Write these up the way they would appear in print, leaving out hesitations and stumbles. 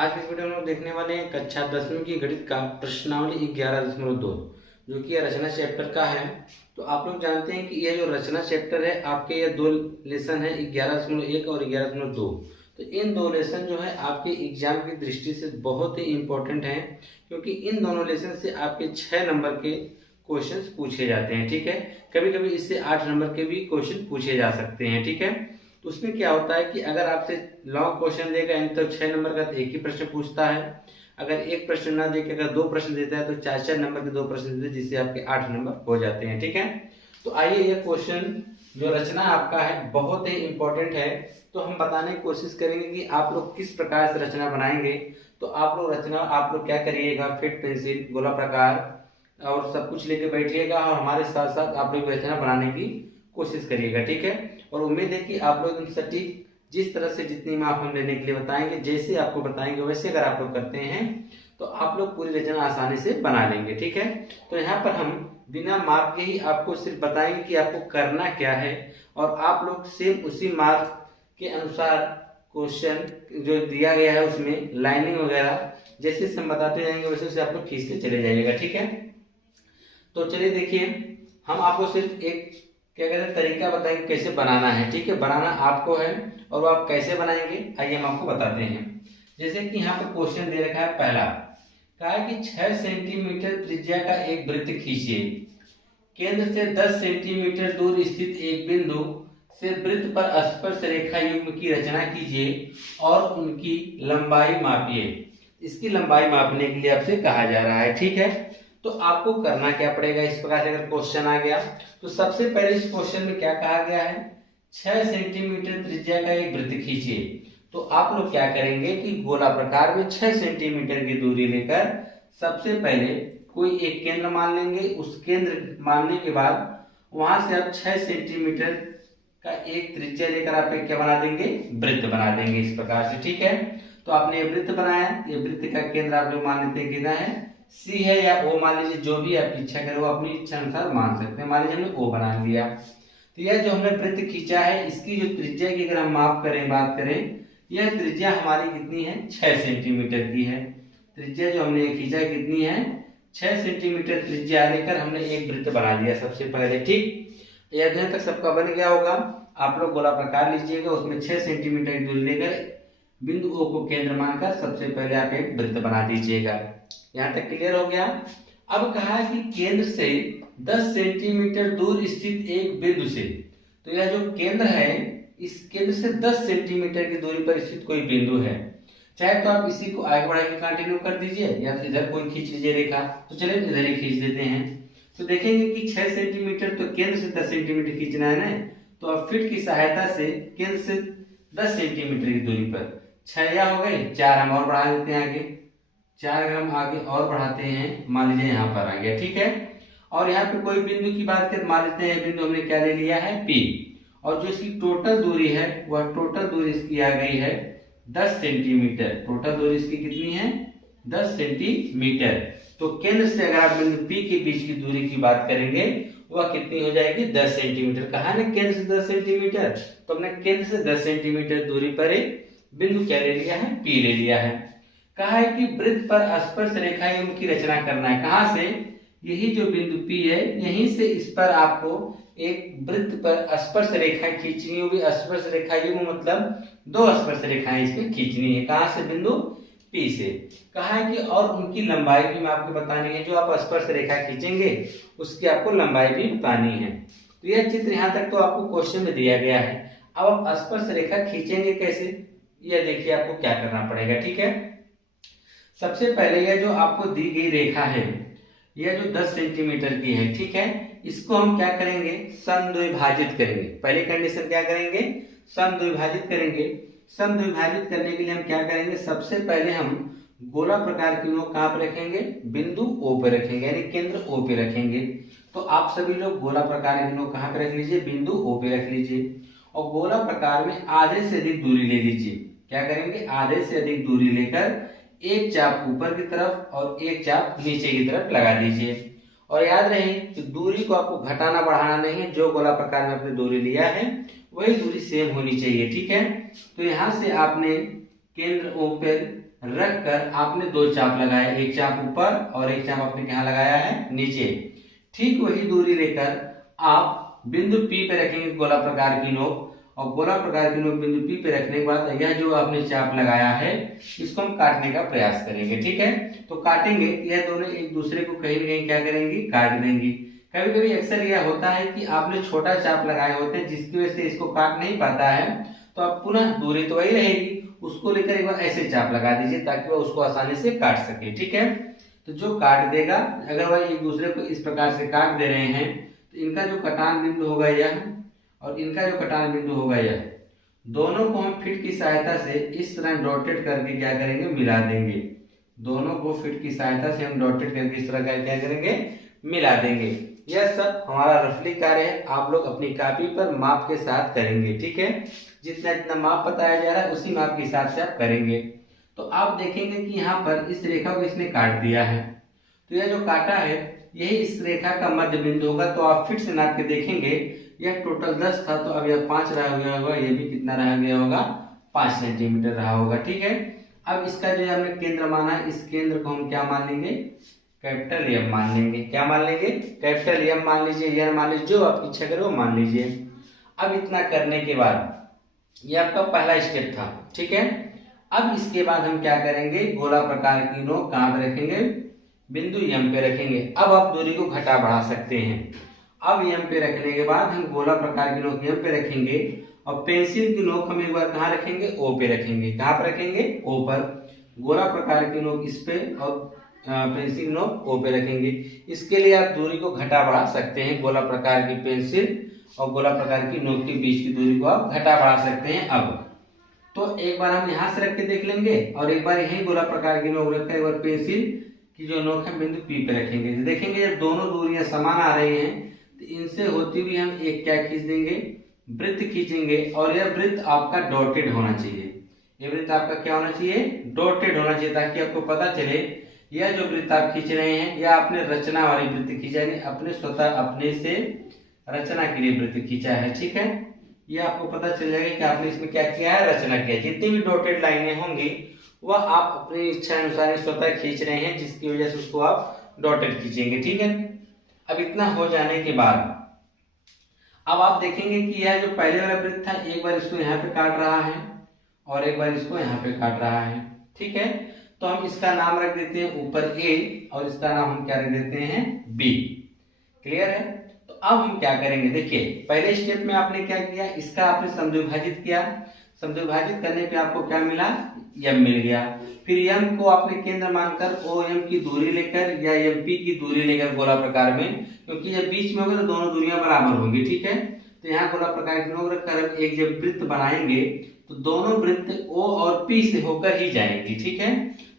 आज की इस वीडियो में हम लोग देखने वाले हैं कक्षा 10वीं की गणित का प्रश्नावली 11.2 जो कि रचना चैप्टर का है। तो आप लोग जानते हैं कि यह जो रचना चैप्टर है आपके ये दो लेसन है 11.1 और 11.2। तो इन दो लेसन जो है आपके एग्जाम की दृष्टि से बहुत ही इम्पोर्टेंट हैं, क्योंकि इन दोनों लेसन से आपके 6 नंबर के क्वेश्चंस पूछे जाते हैं। ठीक है, कभी कभी इससे 8 नंबर के भी क्वेश्चन पूछे जा सकते हैं। ठीक है, तो उसमें क्या होता है कि अगर आपसे लॉन्ग क्वेश्चन देगा यानी तो 6 नंबर का तो एक ही प्रश्न पूछता है। अगर एक प्रश्न ना देके अगर 2 प्रश्न देता है तो 4 नंबर के 2 प्रश्न देते हैं, जिससे आपके 8 नंबर हो जाते हैं। ठीक है, तो आइए ये क्वेश्चन जो रचना आपका है बहुत ही इंपॉर्टेंट है। तो हम बताने की कोशिश करेंगे कि आप लोग किस प्रकार से रचना बनाएंगे। तो आप लोग क्या करिएगा, फिट पेंसिल, गोला प्रकार और सब कुछ लेके बैठिएगा और हमारे साथ साथ आप लोग रचना बनाने की कोशिश करिएगा। ठीक है, और उम्मीद है कि आप लोग एकदम सटीक जिस तरह से जितनी माप हम लेने के लिए बताएंगे, जैसे आपको बताएंगे वैसे अगर आप लोग करते हैं तो आप लोग पूरी रचना आसानी से बना लेंगे। ठीक है, तो यहाँ पर हम बिना माप के ही आपको सिर्फ बताएंगे कि आपको करना क्या है, और आप लोग सेम उसी मार्क के अनुसार क्वेश्चन जो दिया गया है उसमें लाइनिंग वगैरह जैसे हम बताते जाएंगे वैसे वैसे आप लोग खींचते चले जाइएगा। ठीक है, तो चलिए देखिए, हम आपको सिर्फ एक क्या कहते हैं तरीका बताएंगे कैसे बनाना है। ठीक है, बनाना आपको है और वो आप कैसे बनाएंगे आइए हम आपको बताते हैं। जैसे कि यहाँ पर क्वेश्चन दे रखा है, पहला कहा है कि 6 सेंटीमीटर त्रिज्या का एक वृत्त खींचिए, केंद्र से 10 सेंटीमीटर दूर स्थित एक बिंदु से वृत्त पर स्पर्श रेखा युग्म की रचना कीजिए और उनकी लंबाई मापिए। इसकी लंबाई मापने के लिए आपसे कहा जा रहा है। ठीक है, तो आपको करना क्या पड़ेगा, इस प्रकार से अगर क्वेश्चन आ गया तो सबसे पहले इस क्वेश्चन में क्या कहा गया है, 6 सेंटीमीटर त्रिज्या का एक वृत्त खींचिए। तो आप लोग क्या करेंगे कि गोला प्रकार में 6 सेंटीमीटर की दूरी लेकर सबसे पहले कोई एक केंद्र मान लेंगे। उस केंद्र मानने के बाद वहां से आप 6 सेंटीमीटर का एक त्रिज्या लेकर आप क्या बना देंगे, वृत्त बना देंगे इस प्रकार से। ठीक है, तो आपने ये वृत्त बनाया, ये वृत्त का केंद्र आप लोग मान लेते हैं कितना है, सी है या ओ मान लीजिए, जो भी आपकी इच्छा करे वो अपनी इच्छा अनुसार मान सकते हैं। मान लीजिए हमने ओ बना लिया। तो यह जो हमने वृत्त खींचा है इसकी जो त्रिज्या की अगर हम माप करें बात करें, यह त्रिज्या हमारी कितनी है, 6 सेंटीमीटर की है। त्रिज्या जो हमने खींचा कितनी है, 6 सेंटीमीटर त्रिज्या लेकर हमने एक वृत्त बना दिया सबसे पहले। ठीक, यह जहां तक सबका बन गया होगा, आप लोग गोला प्रकार लीजिएगा, उसमें 6 सेंटीमीटर की दूरी लेकर बिंदु ओ को केंद्र मानकर सबसे पहले आप एक वृत्त बना दीजिएगा। यहाँ तक क्लियर हो गया। अब कहा है कि केंद्र से 10 सेंटीमीटर दूर स्थित एक बिंदु से, तो यह जो केंद्र है इस केंद्र से 10 सेंटीमीटर की दूरी पर स्थित कोई बिंदु है। चाहे तो आप इसी को आगे बढ़ा के कंटिन्यू कर दीजिए या इधर कोई खींच लीजिए रेखा। तो चलिए इधर ही खींच देते हैं। तो देखेंगे कि 6 सेंटीमीटर तो केंद्र से 10 सेंटीमीटर खींचना है ना, तो अब फिट की सहायता से केंद्र से 10 सेंटीमीटर की दूरी पर 6 या हो गई, 4 हम और बढ़ा देते हैं आगे, 4 अगर हम आगे और बढ़ाते हैं, मान लीजिए यहाँ पर आ गया। ठीक है, और यहाँ पे कोई बिंदु की बात करें, मान लेते हैं बिंदु हमने क्या ले लिया है, P, और जो इसकी टोटल दूरी है वह टोटल दूरी इसकी आ गई है 10 सेंटीमीटर। टोटल दूरी इसकी कितनी है, 10 सेंटीमीटर। तो केंद्र से अगर आप बिंदु P के बीच की दूरी की बात करेंगे वह कितनी हो जाएगी, 10 सेंटीमीटर। कहा ना केंद्र से 10 सेंटीमीटर, तो हमने केंद्र से 10 सेंटीमीटर दूरी पर एक बिंदु क्या ले लिया है, P ले लिया है। कहा है कि वृत्त पर स्पर्श रेखा युग्म की रचना करना है। कहां से, यही जो बिंदु P है यहीं से इस पर आपको एक वृत्त पर स्पर्श रेखा खींचनी होगी। स्पर्श रेखा युग्म मतलब 2 स्पर्श रेखाएं इस पे खींचनी है। कहां से, बिंदु P से। कहा है कि और उनकी लंबाई भी मैं आपको बतानी है, जो आप स्पर्श रेखा खींचेंगे उसकी आपको लंबाई भी बतानी है। तो यह चित्र यहाँ तक तो आपको क्वेश्चन में दिया गया है। अब आप स्पर्श रेखा खींचेंगे कैसे, यह देखिए आपको क्या करना पड़ेगा। ठीक है, सबसे पहले यह जो आपको दी गई रेखा है यह जो 10 सेंटीमीटर की है, ठीक है, इसको हम क्या करेंगे, समद्विभाजित करेंगे। पहली कंडीशन क्या करेंगे, समद्विभाजित करेंगे। समद्विभाजित करने के लिए हम क्या करेंगे, सबसे पहले हम गोला प्रकार की नोक कहाँ पे रखेंगे, बिंदु O पे रखेंगे, यानी केंद्र O पे रखेंगे। तो आप सभी लोग गोला प्रकार की नोक कहाँ पे रख लीजिए, बिंदु O पे रख लीजिए, और गोला प्रकार में आधे से अधिक दूरी ले लीजिए। क्या करेंगे, आधे से अधिक दूरी लेकर एक चाप ऊपर की तरफ और एक चाप नीचे की तरफ लगा दीजिए। और याद रहे कि दूरी को आपको घटाना बढ़ाना नहीं है, जो गोला प्रकार में आपने दूरी लिया है वही दूरी सेम होनी चाहिए। ठीक है, तो यहाँ से आपने केंद्र O पर रख कर आपने दो चाप लगाए, एक चाप ऊपर और एक चाप आपने कहाँ लगाया है, नीचे। ठीक वही दूरी लेकर आप बिंदु P पे रखेंगे गोला प्रकार की नोक, और गोला प्रकार की नोक बिंदु P पे रखने के बाद यह जो आपने चाप लगाया है इसको हम काटने का प्रयास करेंगे। ठीक है, तो काटेंगे, यह दोनों एक दूसरे को कहीं न कहीं क्या करेंगी, काट देंगी। कभी कभी अक्सर यह होता है कि आपने छोटा चाप लगाए होते हैं जिसकी वजह से इसको काट नहीं पाता है, तो आप पुनः दूरी तो वही रहेगी, उसको लेकर एक बार ऐसे चाप लगा दीजिए ताकि वह उसको आसानी से काट सके। ठीक है, तो जो काट देगा, अगर वह एक दूसरे को इस प्रकार से काट दे रहे हैं तो इनका जो कटान बिंदु होगा यह, और इनका जो कटान बिंदु होगा यह, दोनों को हम फीट की सहायता से इस तरह डॉटेड करके क्या करेंगे, मिला देंगे। दोनों को फीट की सहायता से हम डॉटेड करके इस तरह का क्या करेंगे, मिला देंगे। यह सब हमारा रफली कार्य है, आप लोग अपनी कॉपी पर माप के साथ करेंगे। ठीक है, जितना जितना माप बताया जा रहा है उसी माप के हिसाब से आप करेंगे। तो आप देखेंगे कि यहाँ पर इस रेखा को इसने काट दिया है, तो यह जो काटा है यही इस रेखा का मध्य बिंदु होगा। तो आप फिर से नाप के देखेंगे, यह टोटल 10 था तो अब यह 5 रहा गया होगा, यह भी कितना रहा गया होगा, 5 सेंटीमीटर रहा होगा। ठीक है, अब इसका जो हमने केंद्र माना है, इस केंद्र को हम क्या मान लेंगे, कैपिटल एम मान लेंगे। क्या मान लेंगे, कैपिटल एम मान लीजिए, यह मान लीजिए, जो आपकी इच्छा करे वो मान लीजिए। अब इतना करने के बाद ये आपका पहला स्टेप था। ठीक है, अब इसके बाद हम क्या करेंगे, गोला प्रकार की नोक कहाँ पे रखेंगे, बिंदु एम पे रखेंगे। अब आप दूरी को घटा बढ़ा सकते हैं। अब एम पे रखने के बाद हम गोला प्रकार की नोक एम पे रखेंगे, और पेंसिल की नोक हम एक बार कहाँ रखेंगे, ओ पे रखेंगे। कहाँ पे रखेंगे, ओ पर। गोला प्रकार की नोक इस पे और पेंसिल नोक ओ पे रखेंगे। इसके लिए आप दूरी को घटा बढ़ा सकते हैं, गोला प्रकार की पेंसिल और गोला प्रकार की नोक के बीच की दूरी को आप घटा बढ़ा सकते हैं। अब तो एक बार हम यहाँ से रख के देख लेंगे, और एक बार यही गोला प्रकार की नोक रखकर एक बार पेंसिल की जो नोक है बिंदु P पे रखेंगे। देखेंगे जब दोनों दूरियां समान आ रही हैं तो इनसे होती हुई हम एक क्या खींच देंगे, वृत्त खींचेंगे, और यह वृत्त आपका डॉटेड होना चाहिए। यह वृत्त आपका क्या होना चाहिए, डॉटेड होना चाहिए, ताकि आपको पता चले यह जो वृत्त आप खींच रहे हैं यह आपने रचना वाली वृत्त खींचा, यानी अपने स्वतः अपने से रचना के लिए वृत्त खींचा है। ठीक है, यह आपको पता चल जाएगा कि आपने इसमें क्या किया है, रचना किया है। जितनी भी डॉटेड लाइनें होंगी वह आप अपनी इच्छा अनुसार स्वतः खींच रहे हैं, जिसकी वजह से उसको आप डॉटेड खींचेंगे। ठीक है, अब इतना हो जाने के बाद अब आप देखेंगे कि यह जो पहले वाला वृत्त था, एक बार इसको यहाँ पे काट रहा है और एक बार इसको यहाँ पे काट रहा है। ठीक है, तो हम इसका नाम रख देते हैं ऊपर A और इसका नाम हम क्या रख देते हैं, B। क्लियर है, तो अब हम क्या करेंगे, देखिए पहले स्टेप में आपने क्या किया, इसका आपने समद्विभाजित किया। समद्विभाजित करने पे आपको क्या मिला, m मिल गया। फिर m को आपने केंद्र मानकर OM की दूरी लेकर या MP की दूरी लेकर गोला प्रकार में, क्योंकि ये बीच में होगा तो दोनों दूरियां बराबर होंगी। ठीक है, तो यहाँ गोला प्रकार की नोक रखकर एक जब वृत्त बनाएंगे तो दोनों वृत्त O और P से होकर ही जाएंगी। ठीक है,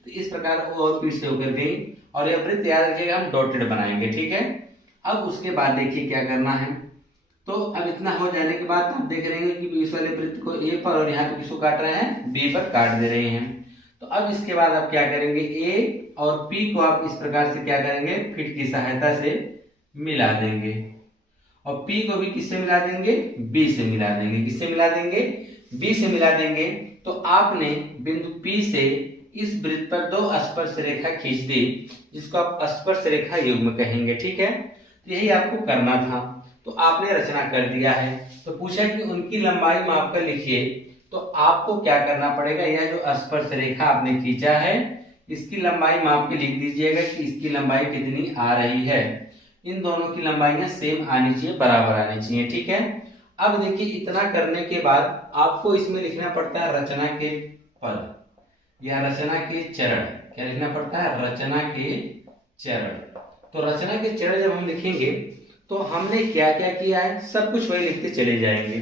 तो इस प्रकार O और P से होकर गई, और यह वृत्त याद रखिएगा हम डॉटेड बनाएंगे। ठीक है, अब उसके बाद देखिए क्या करना है। तो अब इतना हो जाने के बाद आप देख रहे हैं कि इस वाले वृत्त को A पर और यहाँ पे किसको काट रहे हैं, B पर काट दे रहे हैं। तो अब इसके बाद आप क्या करेंगे, A और P को आप इस प्रकार से क्या करेंगे, फीट की सहायता से मिला देंगे, और P को भी किससे मिला देंगे, B से मिला देंगे। किससे मिला देंगे, B से मिला देंगे। तो आपने बिंदु P से इस वृत्त पर दो स्पर्श रेखा खींच दी, जिसको आप स्पर्श रेखा युग्म कहेंगे। ठीक है, तो यही आपको करना था, तो आपने रचना कर दिया है। तो पूछा कि उनकी लंबाई माप कर लिखिए, तो आपको क्या करना पड़ेगा, यह जो स्पर्श रेखा आपने खींचा है इसकी लंबाई माप के लिख दीजिएगा कि इसकी लंबाई कितनी आ रही है। इन दोनों की लंबाइयां सेम आनी चाहिए, बराबर आनी चाहिए। ठीक है, अब देखिए इतना करने के बाद आपको इसमें लिखना पड़ता है रचना के पद या रचना के चरण। क्या लिखना पड़ता है, रचना के चरण। तो रचना के चरण जब हम लिखेंगे तो हमने क्या क्या किया है, सब कुछ वही लिखते चले जाएंगे।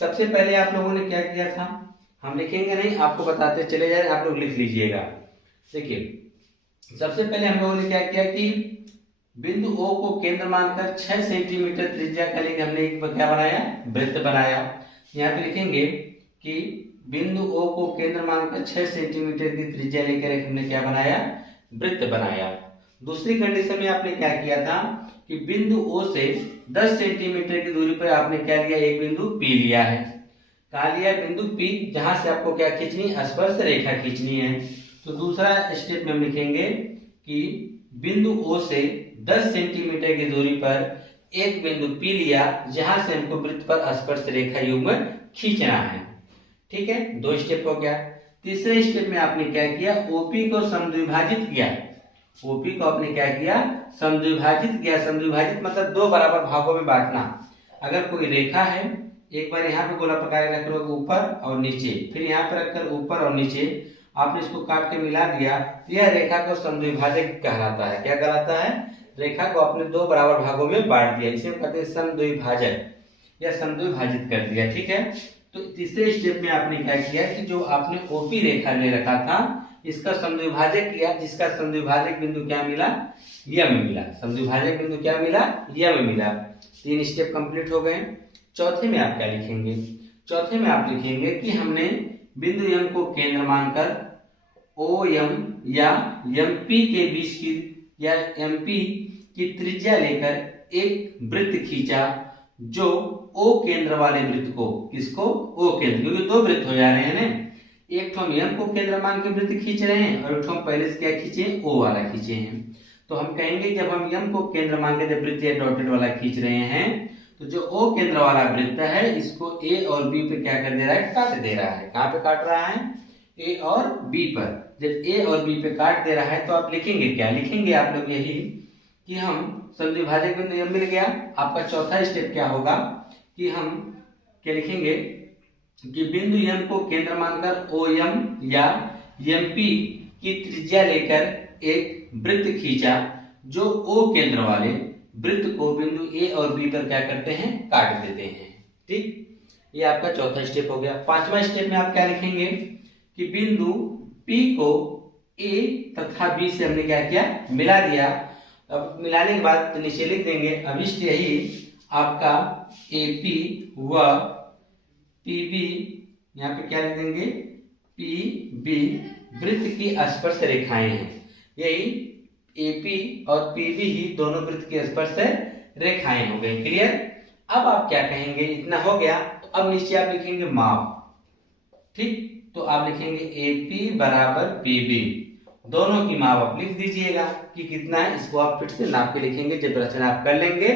सबसे पहले आप लोगों ने क्या किया था, हम लिखेंगे नहीं, आपको बताते चले जाए, आप लोग लिख लीजिएगा। देखिए सबसे पहले हम लोगों ने क्या किया कि बिंदु O को केंद्र मानकर 6 सेंटीमीटर त्रिज्या का लेकर हमने एक क्या बनाया, वृत्त बनाया। यहाँ पे लिखेंगे कि बिंदु O को केंद्र मानकर 6 सेंटीमीटर की त्रिज्या लेकर हमने क्या बनाया, वृत्त बनाया। दूसरी कंडीशन में आपने क्या किया था कि बिंदु O से 10 सेंटीमीटर की दूरी पर आपने क्या लिया, एक बिंदु P लिया है। कहा लिया, बिंदु P, जहां से आपको क्या खींचनी, स्पर्श रेखा खींचनी है। तो दूसरा स्टेप में हम लिखेंगे कि बिंदु O से 10 सेंटीमीटर की दूरी पर एक बिंदु P लिया, जहां से हमको वृत्त पर स्पर्श रेखा युग्म खींचना है। ठीक है, 2 स्टेप हो गया। तीसरे स्टेप में आपने क्या किया, OP को समद्विभाजित किया। OP को आपने क्या किया, समद्विभाजित किया। समद्विभाजित मतलब 2 बराबर भागों में बांटना। अगर कोई रेखा है, एक बार यहाँ पे गोला प्रकार रख लो ऊपर और नीचे, फिर यहाँ पे रखकर ऊपर और नीचे, आपने इसको काट के मिला दिया, यह रेखा को समद्विभाजक कहलाता है। क्या कहलाता है, रेखा को आपने 2 बराबर भागों में बांट दिया, इसे कहते हैं समद्विभाजक या समद्विभाजित कर दिया। ठीक है, तो तीसरे स्टेप में आपने क्या किया कि जो आपने ओपी रेखा ले रखा था, इसका समद्विभाजक किया, जिसका समद्विभाजक बिंदु क्या मिला, यम मिला। समद्विभाजक बिंदु क्या मिला, यम मिला। 3 स्टेप कंप्लीट हो गए। चौथे में आप क्या लिखेंगे, चौथे में आप लिखेंगे कि हमने बिंदु यम को केंद्र मानकर ओ यम या एमपी के बीच की या एमपी की त्रिज्या लेकर एक वृत्त खींचा, जो ओ केंद्र वाले वृत्त को, किसको, ओ केंद्र, क्योंकि 2 वृत्त हो जा रहे हैं ना, एक तो हम एम को केंद्र मान के वृत्त खींच रहे हैं और एक तो हम पहले से क्या खींचे, ओ वाला खींचे हैं। तो हम कहेंगे जब हम एम को केंद्र मान के जब वृत्त या डॉटेड वाला खींच रहे हैं, तो जो ओ केंद्र वाला वृत्त है, इसको ए और बी पे क्या कर दे रहा है, काट दे रहा है। कहाँ पे काट रहा है, ए और बी पर। जब ए और बी पे काट दे रहा है तो आप लिखेंगे क्या, लिखेंगे आप लोग यही कि हम समद्विभाजक बिंदु यम मिल गया। आपका चौथा स्टेप क्या होगा कि हम क्या लिखेंगे कि बिंदु यम को केंद्र मानकर ओ यम या एमपी की त्रिज्या लेकर एक वृत्त खींचा, जो ओ केंद्र वाले वृत्त को बिंदु ए और बी पर क्या करते हैं, काट देते हैं। ठीक, ये आपका चौथा स्टेप हो गया। 5वां स्टेप में आप क्या लिखेंगे कि बिंदु P को A तथा B से हमने क्या किया, मिला दिया। अब मिलाने के बाद नीचे लिख देंगे अभिष्ट यही आपका AP व PB, यहाँ पे क्या लिख देंगे, PB वृत्त की स्पर्श रेखाएं हैं। यही AP और PB ही दोनों वृत्त की स्पर्श रेखाएं हो गई। क्लियर। अब आप क्या कहेंगे, इतना हो गया, तो अब नीचे आप लिखेंगे माप। ठीक, तो आप लिखेंगे AP बराबर PB, दोनों की माप आप लिख दीजिएगा कि कितना है। इसको आप फिर से नाप के लिखेंगे। जब रचना आप कर लेंगे,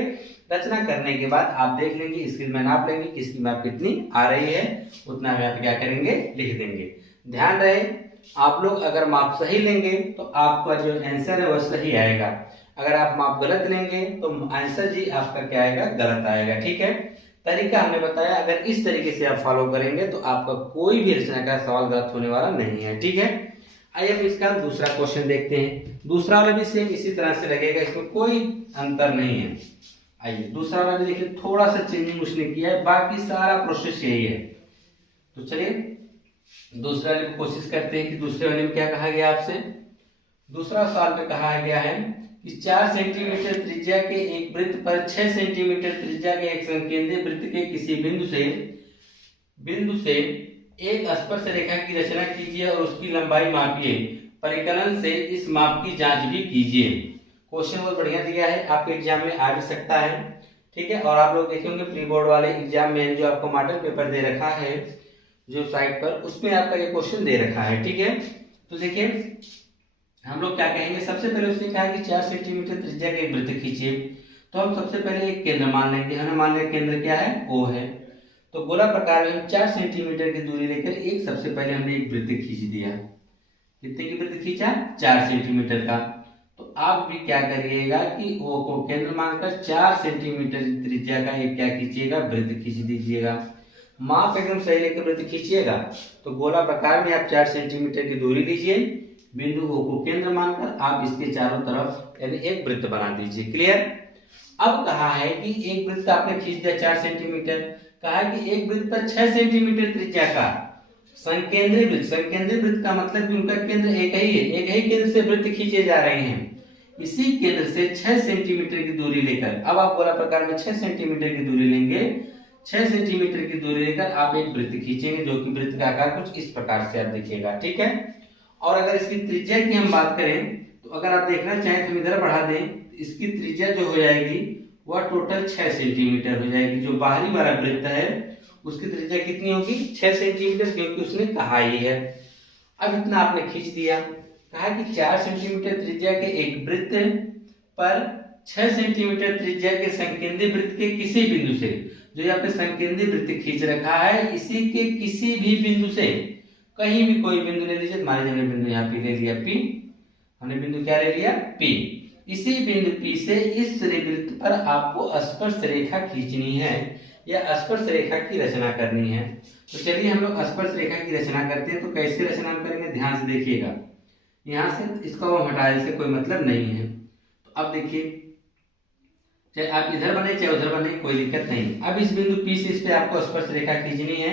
रचना करने के बाद आप देख लेंगे, स्क्रीन में नाप लेंगे कि इसकी माप कितनी आ रही है, उतना हम यहाँ पे क्या करेंगे, लिख देंगे। ध्यान रहे, आप लोग अगर माप सही लेंगे तो आपका जो आंसर है वह सही आएगा। अगर आप माप गलत लेंगे तो आंसर जी आपका क्या आएगा, गलत आएगा। ठीक है, तरीका हमने बताया, अगर इस तरीके से आप फॉलो करेंगे तो आपका कोई भी रचना का सवाल गलत होने वाला नहीं है। ठीक है, आइए अब इसका दूसरा क्वेश्चन देखते हैं। दूसरा वाला भी सेम इसी तरह से लगेगा, इसमें कोई अंतर नहीं है। आइए दूसरा वाला भी देखिए, थोड़ा सा चेंजिंग उसने किया है, बाकी सारा प्रोसेस यही है। तो चलिए दूसरे वाले को कोशिश करते हैं कि दूसरे वाले में क्या कहा गया आपसे। दूसरा सवाल में कहा गया है कि 4 सेंटीमीटर त्रिज्या के एक वृत्त पर 6 सेंटीमीटर त्रिज्या के एक संकेंद्रित वृत्त के किसी बिंदु से एक स्पर्श रेखा की रचना कीजिए और उसकी लंबाई मापिए। परिकलन से इस माप की जांच भी कीजिए। क्वेश्चन बहुत बढ़िया दिया है, आपके एग्जाम में आ भी सकता है। ठीक है, और आप लोग देखेंगे प्री बोर्ड वाले एग्जाम में जो आपको मॉडल पेपर दे रखा है जो साइट पर, उसमें आपका ये क्वेश्चन दे रखा है। ठीक है, तो देखिए हम लोग क्या कहेंगे, सबसे पहले उसने कहा कि 4 सेंटीमीटर त्रिज्या का एक वृत्त खींचिए। तो हम सबसे पहले एक केंद्र मान लेंगे, हमने मान लिया केंद्र क्या है, O है। तो गोला प्रकार में हम 4 सेंटीमीटर की दूरी लेकर एक सबसे पहले हमने एक वृत्त खींच दिया। कितने की वृत्त खींचा, 4 सेंटीमीटर का। तो आप भी क्या करिएगा कि O को केंद्र मानकर 4 सेंटीमीटर त्रिज्या का एक क्या खींचिएगा, वृत्त खींच दीजिएगा। माप एकदम सही लेकर वृत्त खींचिएगा। तो गोला प्रकार में आप 4 सेंटीमीटर की दूरी लीजिए, बिंदु O को केंद्र मानकर आप इसके चारों तरफ यानी एक वृत्त बना दीजिए। क्लियर। अब कहा है कि एक वृत्त आपने खींच दिया 4 सेंटीमीटर, कहा है कि एक वृत्त पर 6 सेंटीमीटर त्रिज्या का संकेंद्रित वृत्त। संकेंद्रित वृत्त का मतलब कि उनका केंद्र एक ही है, एक ही केंद्र से वृत्त खींचे जा रहे हैं। इसी केंद्र से 6 सेंटीमीटर की दूरी लेकर, अब आप गोला प्रकार में 6 सेंटीमीटर की दूरी लेंगे, 6 सेंटीमीटर की दूरी लेकर आप एक वृत्त खींचेंगे, जो कि वृत्त का आकार कुछ इस प्रकार से आप देखिएगा। ठीक है, और अगर इसकी त्रिज्या की हम बात करें तो अगर आप देखना चाहें तो हम इधर बढ़ा दें, इसकी त्रिज्या जो हो जाएगी वह टोटल 6 सेंटीमीटर हो जाएगी। जो बाहरी वाला वृत्त है उसकी त्रिज्या कितनी होगी, 6 सेंटीमीटर, क्योंकि उसने कहा ही है। अब इतना आपने खींच दिया, कहा कि 4 सेंटीमीटर त्रिज्या के एक वृत्त पर 6 सेंटीमीटर त्रिज्या के संकेंद्री वृत्त के किसी बिंदु से, जो यहाँ पे संकेंद्री वृत्त खींच रखा है, इसी के किसी भी बिंदु से, कहीं भी कोई बिंदु ले लीजिए, मान लीजिए हमने बिंदु यहाँ पे ले लिया P, हमने बिंदु क्या ले लिया P, इसी बिंदु P से इस त्रिवृत्त पर आपको स्पर्श रेखा खींचनी है या स्पर्श रेखा की रचना करनी है। तो चलिए हम लोग स्पर्श रेखा की रचना करते हैं। तो कैसे रचना हम करेंगे, ध्यान से देखिएगा। यहाँ से इसका वो हटा, इससे कोई मतलब नहीं है। तो अब देखिए, चाहे आप इधर बने चाहे उधर बने, कोई दिक्कत नहीं। अब इस बिंदु P से इस पे आपको स्पर्श रेखा खींचनी है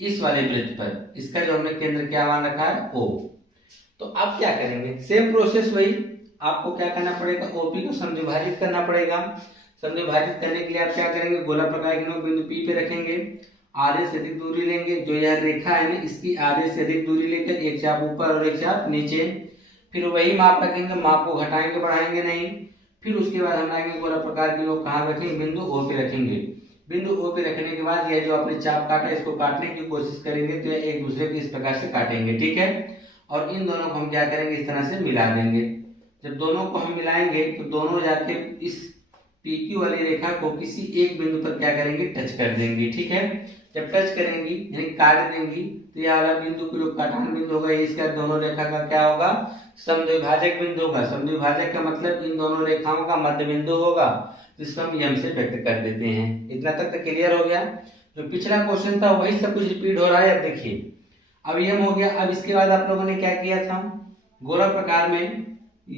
इस वाले वृत्त पर। इसका जो हमने केंद्र क्या मान रखा है, O। तो अब क्या करेंगे, सेम प्रोसेस वही, आपको क्या करना पड़ेगा, OP को समद्विभाजित करना पड़ेगा। समद्विभाजित करने के लिए आप क्या करेंगे, गोला प्रकार के नोक बिंदु P पे रखेंगे, आधे से अधिक दूरी लेंगे, जो यह रेखा है ना इसकी आधे से अधिक दूरी लेकर एक चाप ऊपर और एक चाप नीचे, फिर वही माप रखेंगे, माप को घटाएंगे बढ़ाएंगे नहीं। फिर उसके बाद हम लाएंगे गोला प्रकार की नोक, कहाँ रखेंगे, बिंदु O पे रखेंगे। बिंदु O पे रखने के बाद यह जो आपने चाप काटा इसको काटने की कोशिश करेंगे, तो यह एक दूसरे को इस प्रकार से काटेंगे, ठीक है। और इन दोनों को हम क्या करेंगे, इस तरह से मिला देंगे। जब दोनों को हम मिलाएंगे तो दोनों जाके इस PQ वाली रेखा को किसी एक बिंदु पर क्या करेंगे, टच कर देंगे, ठीक है। जब टच करेंगी यानी काट देंगी, तो यह वाला बिंदु को जो काटान बिंदु होगा, इसका दोनों रेखा का क्या होगा, समद्विभाजक बिंदु होगा। समद्विभाजक का मतलब इन दोनों रेखाओं का मध्य बिंदु होगा, जिसको हम M से व्यक्त कर देते हैं। इतना तक तो क्लियर हो गया। जो पिछला क्वेश्चन था वही सब कुछ रिपीट हो रहा है। अब देखिए, अब M हो गया। अब इसके बाद आप लोगों ने क्या किया था, गोला प्रकार में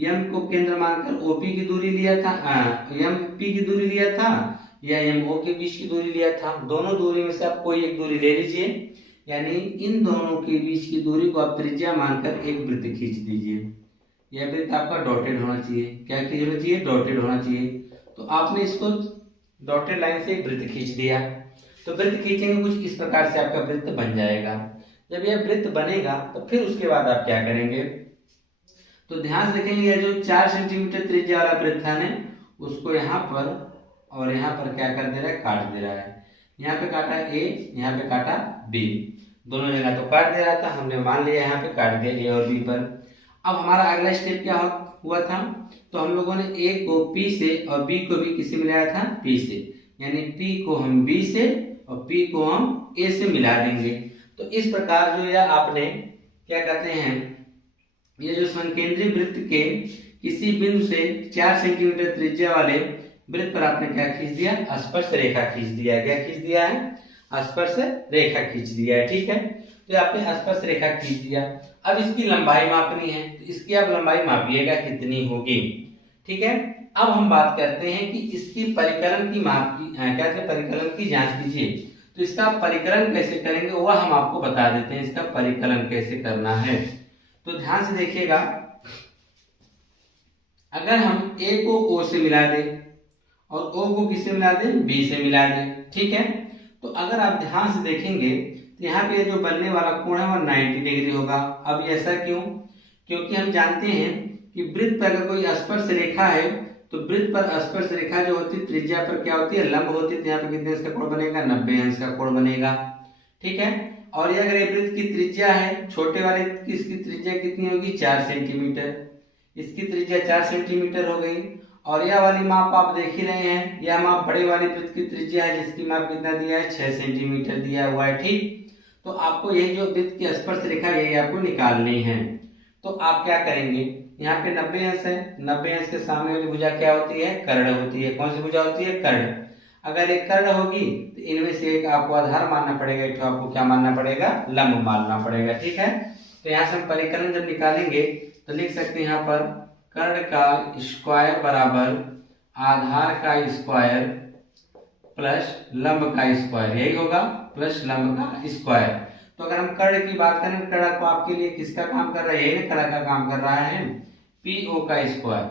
M को केंद्र मानकर OP की दूरी लिया था, MP की दूरी लिया था या MO के बीच की दूरी लिया था। दोनों दूरी में से आप कोई एक दूरी ले लीजिए, यानी इन दोनों के बीच की दूरी को आप त्रिज्या मानकर एक वृत्त खींच दीजिए। यह वृत्त आपका डॉटेड होना चाहिए। क्या खींचना चाहिए, डॉटेड होना चाहिए। तो आपने इसको डॉटेड लाइन से एक वृत्त खींच दिया। तो वृत्त खींचेंगे कुछ इस प्रकार से आपका वृत्त बन जाएगा। जब यह वृत्त बनेगा तो फिर उसके बाद आप क्या करेंगे, तो ध्यान से देखेंगे, यह जो 4 सेंटीमीटर त्रिज्या वाला वृत्त है ना, उसको यहाँ पर और यहाँ पर क्या कर दे रहा है, काट दे रहा है। यहाँ पे काटा A, यहाँ पे काटा B, दोनों जगह तो काट दे रहा था, हमने मान लिया यहाँ पे काट दिया A और B पर। अब हमारा अगला स्टेप क्या हुआ था, तो हम लोगों ने A को P से और B को भी किसी मिलाया था, P से, यानी P को हम B से और P को हम A से मिला देंगे। तो इस प्रकार जो यह आपने क्या कहते हैं, ये जो संकेंद्री वृत्त के किसी बिंदु से 4 सेंटीमीटर त्रिज्या वाले वृत्त पर आपने क्या खींच दिया, स्पर्श रेखा खींच दिया। क्या खींच दिया है, स्पर्श रेखा खींच दिया है, ठीक है। तो आपने स्पर्श रेखा खींच दिया। अब इसकी लंबाई मापनी है, तो इसकी आप लंबाई मापिएगा कितनी होगी, ठीक है। अब हम बात करते हैं कि इसकी परिकलन की माप की क्या कहते हैं, परिकलन की जांच कीजिए। तो इसका परिकलन कैसे करेंगे वह हम आपको बता देते हैं, इसका परिकलन कैसे करना है। तो ध्यान से देखिएगा, अगर हम A को O से मिला दें और O को किससे मिला दें, B से मिला दें, ठीक है। तो अगर आप ध्यान से देखेंगे तो यहाँ पे जो बनने वाला कोण है वह 90 डिग्री होगा। अब ऐसा क्यों, क्योंकि हम जानते हैं कि वृत्त पर अगर कोई स्पर्श रेखा है तो वृत्त पर स्पर्श रेखा जो होती है त्रिज्या पर क्या होती है, लंब होती है। तो यहाँ पे कितने अंश का कोण बनेगा, 90 अंश का कोण बनेगा, ठीक है। और ये अगर ये वृत्त की त्रिज्या है, छोटे वाले की इसकी त्रिज्या कितनी होगी, 4 सेंटीमीटर, इसकी त्रिज्या 4 सेंटीमीटर हो गई। और यह वाली माप आप देख ही रहे हैं, यह माप बड़े वाले वृत्त की त्रिज्या है, जिसकी माप कितना दिया है, 6 सेंटीमीटर दिया हुआ है, ठीक। तो आपको यही जो वृत्त की स्पर्श रेखा यही आपको निकालनी है। तो आप क्या करेंगे, यहाँ पे 90 अंश है, 90 अंश के सामने वाली भुजा क्या होती है, कर्ण होती है। कौन सी भुजा होती है, कर्ण। अगर एक कर्ण होगी तो इनमें से एक आपको आधार मानना पड़ेगा, एक आपको क्या मानना पड़ेगा, लंब मानना पड़ेगा, ठीक है। तो यहाँ से हम परिकलन जब निकालेंगे तो लिख सकते हैं यहाँ पर कर्ण का स्क्वायर बराबर आधार का स्क्वायर प्लस लंब का स्क्वायर, यही होगा, प्लस लंब का स्क्वायर। तो अगर हम कर्ण की बात करें, कर्ण को आपके लिए किसका काम कर रहा है, यही ना कर्ण का काम कर रहा है, PO का स्क्वायर,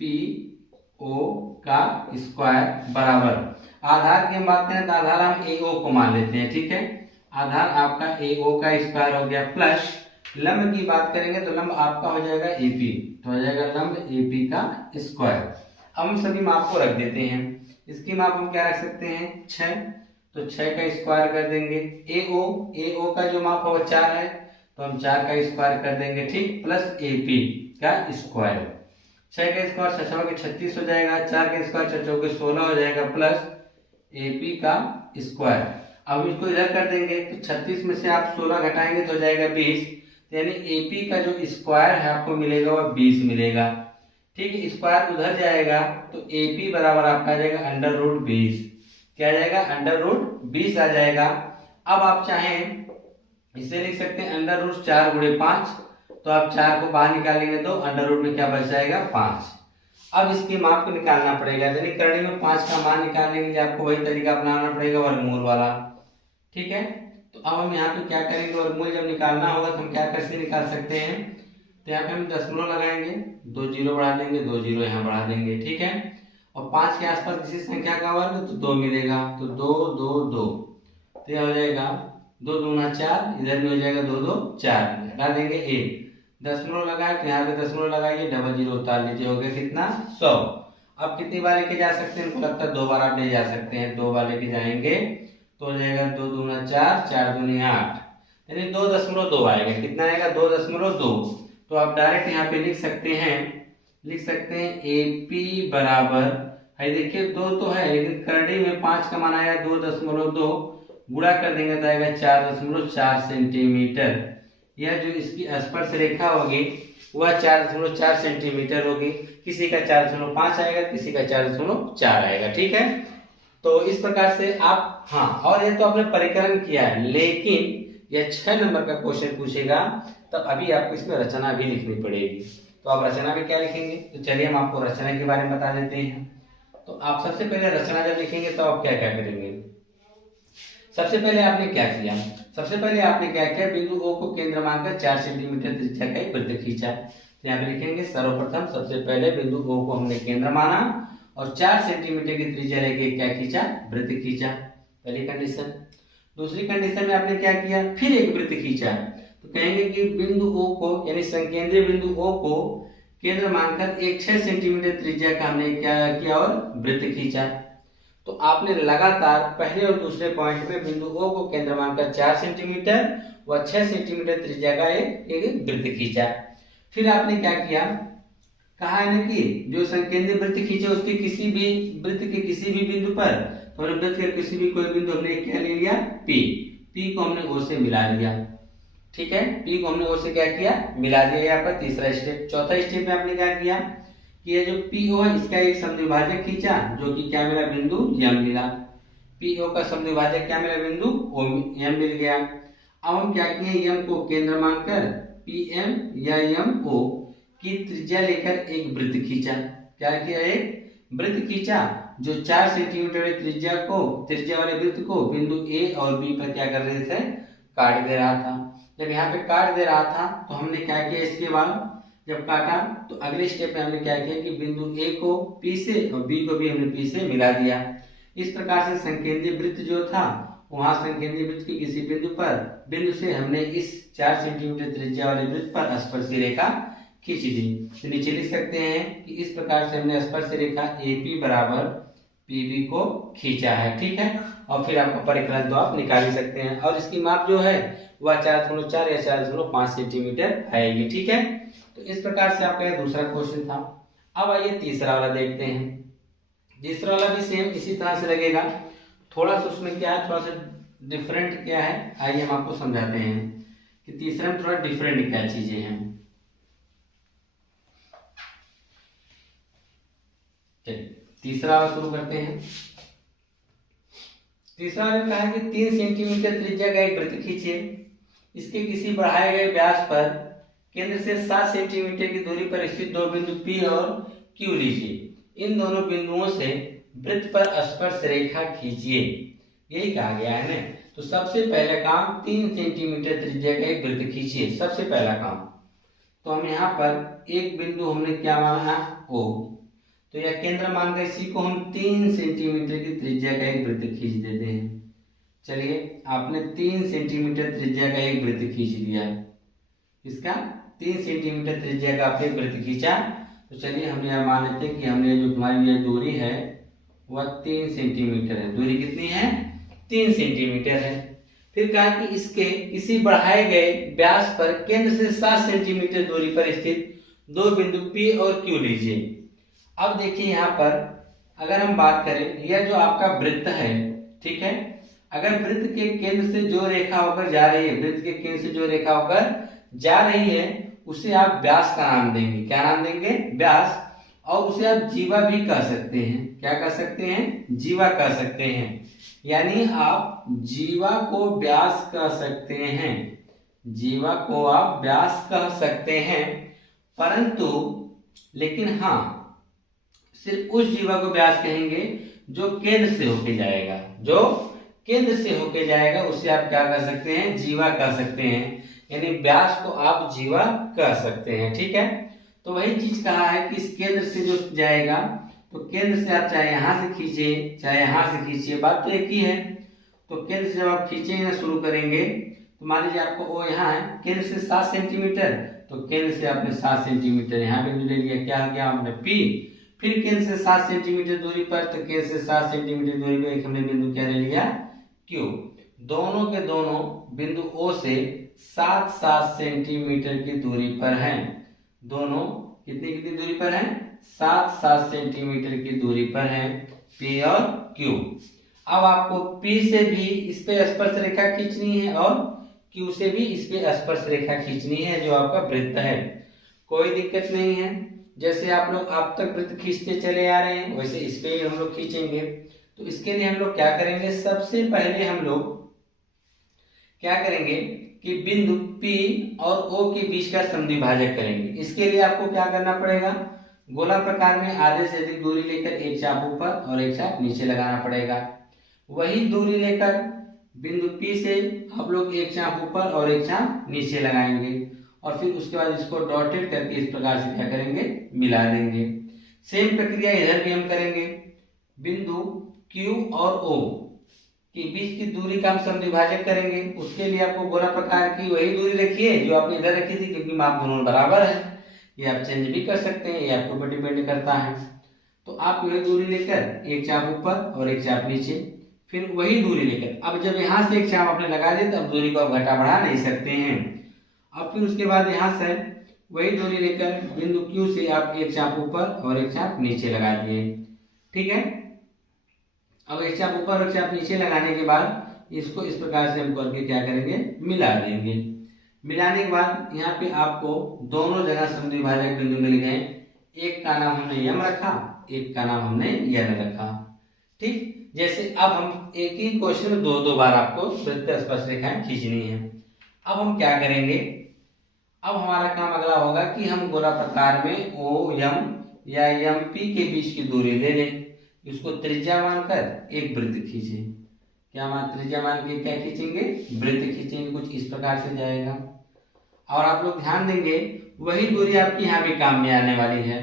PO का स्क्वायर बराबर आधार की हम बात करें तो आधार हम AO को मान लेते हैं, ठीक है। आधार आपका AO का स्क्वायर हो गया, प्लस लंब की बात करेंगे तो लंब आपका हो जाएगा AP, तो हो जाएगा लंब AP का स्क्वायर। अब हम सभी माप को रख देते हैं। इसकी माप हम क्या रख सकते हैं, 6, तो 6 का स्क्वायर कर देंगे। AO का जो माप है 4 है, तो हम 4 का स्क्वायर कर देंगे, ठीक, प्लस AP का स्क्वायर। 6 का स्क्वायर 6 के 36 हो जाएगा, 4 का स्क्वायर 6 के 16 हो जाएगा, प्लस AP का स्क्वायर। अब इसको इधर कर देंगे तो 36 में से आप 16 घटाएंगे तो हो जाएगा 20, यानी AP का जो स्क्वायर है आपको मिलेगा वह 20 मिलेगा, ठीक है। स्क्वायर उधर जाएगा तो AP बराबर आपका आ जाएगा √20, क्या आ जाएगा, √20 आ जाएगा। अब आप चाहें इसे लिख सकते हैं √4 × 5, तो आप 4 को बाहर निकालेंगे तो √ में क्या बच जाएगा, 5। अब इसके माप को निकालना पड़ेगा, यानी करनी में 5 का मान निकालने के लिए आपको वही तरीका अपनाना पड़ेगा, वर्गमूल वाला, ठीक है। तो अब हम यहाँ पे क्या करेंगे, वर्गमूल जब निकालना होगा तो हम क्या कैसे निकाल सकते हैं, तो यहाँ पे हम दशमलव लगाएंगे, 2 जीरो बढ़ा देंगे, 2 जीरो यहाँ बढ़ा देंगे, ठीक है। और 5 के आसपास किसी संख्या का वर्ग तो 2 मिलेगा, तो 2 2 2, तो यह हो जाएगा 2 दूना 4, इधर भी हो जाएगा 2 2 4, हटा देंगे 1, दशमलव लगाए तो यहाँ पे दशमलव लगाइए, 00 उतार लीजिए, हो गया कितना, 100। अब कितनी बार लेके जा सकते हैं, उनको लगता है 2 बार आप ले जा सकते हैं, 2 बार लेके जाएंगे तो हो जाएगा 2 दूना 4, 4 दूनी 8, यानी 2.2 आएगा, कितना आएगा, 2.2। तो आप डायरेक्ट यहाँ पे लिख सकते हैं AP बराबर है, देखिए 2 तो है लेकिन करड़ी में 5 का मान आया 2.2, गुणा कर देंगे तो आएगा 4.4 सेंटीमीटर। यह जो इसकी स्पर्श रेखा होगी वह 4.4 सेंटीमीटर होगी, किसी का 4.5 आएगा, किसी का 4.4 आएगा, ठीक है। तो इस प्रकार से आप, हाँ, और ये तो आपने परिकलन किया है, लेकिन यह 6 नंबर का क्वेश्चन पूछेगा तो अभी आपको इसमें रचना भी लिखनी पड़ेगी। तो आप रचना में क्या लिखेंगे, तो चलिए हम आपको रचना के बारे में बता देते हैं। तो आप सबसे पहले रचना जब लिखेंगे तो आप क्या क्या करेंगे, सबसे पहले आपने क्या किया, बिंदु O को केंद्र मानकर 4 सेंटीमीटर त्रिज्या का एक वृत्त खींचा। तो यहाँ पे लिखेंगे सर्वप्रथम सबसे पहले बिंदु O को हमने केंद्र माना और 4 सेंटीमीटर की त्रिज्या लेके क्या खींचा, वृत्त खींचा, पहली कंडीशन। दूसरी कंडीशन में आपने क्या किया, फिर एक वृत्त खींचा, तो कहेंगे कि बिंदु O को यानी संकेंद्रीय बिंदु O को केंद्र मानकर एक 6 सेंटीमीटर त्रिज्या का हमने क्या किया और वृत्त खींचा। तो आपने लगातार पहले और दूसरे पॉइंट में बिंदु O को केंद्र मानकर 4 सेंटीमीटर व 6 सेंटीमीटर त्रिज्या का एक वृत्त खींचा। फिर आपने क्या किया, कहा है ना कि जो संकेंद्रीय वृत्त खींचे उसके किसी भी वृत्त के किसी भी बिंदु पर, तो हमने वृत्त के किसी भी कोई बिंदु हमने क्या ले लिया, P को हमने O से मिला लिया, ठीक है। P को हमने O से क्या किया, मिला दिया, यहाँ पर तीसरा स्टेप। चौथा स्टेप में आपने क्या किया कि ये जो PO है इसका एक समद्विभाजक खींचा, जो कि क्या मिला, बिंदु M मिला। PO का समद्विभाजक क्या मिला, बिंदु M मिल गया। अब हम क्या किए, M को केंद्र मानकर PM या MO की त्रिज्या लेकर एक वृत्त खींचा। क्या किया, एक वृत्त खींचा जो 4 सेंटीमीटर त्रिज्या वाले वृत्त को बिंदु A और B पर क्या कर रहे थे, काट दे रहा था। जब यहाँ पे काट दे रहा था तो हमने क्या किया, इसके बाद जब काटा तो अगले स्टेप में हमने क्या किया कि बिंदु A को P से और B को भी हमने P से मिला दिया। इस प्रकार से संकेंद्रीय वृत्त जो था वहां संकेंद्रीय वृत्त के किसी बिंदु से हमने इस 4 सेंटीमीटर त्रिज्या वाले वृत्त पर स्पर्शी रेखा खींच दी। तो नीचे लिख सकते हैं कि इस प्रकार से हमने स्पर्श रेखा AP बराबर PB को खींचा है, ठीक है। और फिर आपका परिकलन तो आप निकाल ही सकते हैं, और इसकी माप जो है वह 4.4 या 4.5 सेंटीमीटर आएगी, ठीक है। तो इस प्रकार से आपका यह दूसरा क्वेश्चन था। अब आइए तीसरा वाला देखते हैं। तीसरा वाला भी सेम इसी तरह से लगेगा, थोड़ा सा उसमें क्या है, थोड़ा सा डिफरेंट क्या है, आइए हम आपको समझाते हैं कि तीसरे में थोड़ा डिफरेंट क्या चीजें हैं। चलिए तीसरा वाला शुरू करते हैं। तीसरा वाले में कहा है कि 3 सेंटीमीटर त्रिज्या का एक वृत्त खींचिए, इसके किसी बढ़ाए गए व्यास पर केंद्र से 7 सेंटीमीटर की दूरी पर स्थित 2 बिंदु P और Q लीजिए। इन दोनों बिंदुओं से वृत्त पर स्पर्श रेखा खींचिए, यही कहा गया है ना। तो सबसे पहला काम 3 सेंटीमीटर त्रिज्या का एक वृत्त खींचिए, सबसे पहला काम। तो हम यहाँ पर एक बिंदु हमने क्या माना, O, तो यह केंद्र मानकर इसी को हम 3 सेंटीमीटर की त्रिज्या का एक वृत्त खींच देते हैं। चलिए आपने 3 सेंटीमीटर त्रिज्या का एक वृत्त खींच दिया, इसका 3 सेंटीमीटर त्रिज्या का आपने वृत्त खींचा। तो चलिए हम यह मान लेते हैं कि हमने जो हमारी यह दूरी है वह 3 सेंटीमीटर है। दूरी कितनी है, 3 सेंटीमीटर है। फिर कहा कि इसके किसी बढ़ाए गए व्यास पर केंद्र से 7 सेंटीमीटर दूरी पर स्थित दो बिंदु P और Q लीजिए। अब देखिए यहाँ पर अगर हम बात करें, यह जो आपका वृत्त है, ठीक है, अगर वृत्त के केंद्र से जो रेखा होकर जा रही है, वृत्त के केंद्र से जो रेखा होकर जा रही है, उसे आप व्यास का नाम देंगे। क्या नाम देंगे? व्यास। और उसे आप जीवा भी कह सकते हैं। क्या कह सकते हैं? जीवा कह सकते हैं। यानी आप जीवा को व्यास कह सकते हैं, जीवा को आप व्यास कह सकते हैं, परंतु लेकिन हाँ, सिर्फ उस जीवा को व्यास कहेंगे जो केंद्र से होके जाएगा। जो केंद्र से होके जाएगा उसे आप क्या कह सकते हैं? जीवा कह सकते हैं। यानी व्यास को आप जीवा कह सकते हैं। ठीक है, तो वही चीज कहा है कि इस केंद्र से जो जाएगा, तो केंद्र से आप चाहे यहां से खींचे चाहे यहां से खींचिए, बात तो एक ही है। तो केंद्र से जब आप खींचेंगे शुरू करेंगे, तो मान लीजिए आपको ओ यहाँ है, केंद्र से 7 सेंटीमीटर, तो केंद्र से आपने 7 सेंटीमीटर यहाँ बिंदु ले लिया। क्या हो गया? आपने P। फिर केंद्र से 7 सेंटीमीटर दूरी पर, तो केंद्र से 7 सेंटीमीटर दूरी पर एक हमने बिंदु क्या ले लिया? Q। दोनों के दोनों बिंदु O से 7-7 सेंटीमीटर की दूरी पर हैं। दोनों कितनी कितनी दूरी पर हैं? 7-7 सेंटीमीटर की दूरी पर हैं P और Q। अब आपको P से भी इस पे स्पर्श रेखा खींचनी है और Q से भी इस पे स्पर्श रेखा खींचनी है, जो आपका वृत्त है। कोई दिक्कत नहीं है। जैसे आप लोग अब तक वृत्त खींचते चले आ रहे हैं, वैसे इस पे हम लोग खींचेंगे। तो इसके लिए हम लोग क्या करेंगे? सबसे पहले हम लोग क्या करेंगे कि बिंदु P और O के बीच का समद्विभाजक करेंगे। इसके लिए आपको क्या करना पड़ेगा? गोला प्रकार में आधे से अधिक दूरी लेकर एक चाप ऊपर और एक चाप नीचे लगाना पड़ेगा। वही दूरी लेकर बिंदु P से आप लोग एक चाप ऊपर और एक चाप नीचे लगाएंगे, और फिर उसके बाद इसको डॉटेड करके इस प्रकार से क्या करेंगे? मिला देंगे। सेम प्रक्रिया इधर भी हम करेंगे। बिंदु Q और O के बीच की दूरी का हम समद्विभाजक करेंगे। उसके लिए आपको गोला प्रकार की वही दूरी रखिए जो आपने इधर रखी थी, क्योंकि माप दोनों बराबर है। ये आप चेंज भी कर सकते हैं, ये आपके ऊपर डिपेंड करता है। तो आप वही दूरी लेकर एक चाप ऊपर और एक चाप नीचे, फिर वही दूरी लेकर, अब जब यहाँ से एक चाप आपने लगा दिया, तब दूरी को आप घटा बढ़ा नहीं सकते हैं। अब फिर उसके बाद यहाँ से वही दूरी लेकर बिंदु Q से आप एक चाप ऊपर और एक चाप नीचे लगा दिए। ठीक है, अब एक चाप ऊपर और चाप नीचे लगाने के बाद इसको इस प्रकार से हम करके क्या करेंगे? मिला देंगे। मिलाने के बाद यहाँ पे आपको दोनों जगह समद्विभाजक बिंदु मिल गए। एक का नाम हमने यम रखा, एक का नाम हमने यन रखा। ठीक, जैसे अब हम एक ही क्वेश्चन में दो बार आपको वृत्त स्पर्श रेखाएं खींचनी है। अब हम क्या करेंगे? अब हमारा काम अगला होगा कि हम गोला प्रकार में OM या MP के बीच की दूरी ले लें, इसको त्रिज्या मानकर एक वृत्त खींचे। क्या त्रिज्या मान के क्या खींचेंगे? वृत्त खींचेंगे। कुछ इस प्रकार से जाएगा। और आप लोग ध्यान देंगे, वही दूरी आपकी यहाँ भी काम में आने वाली है।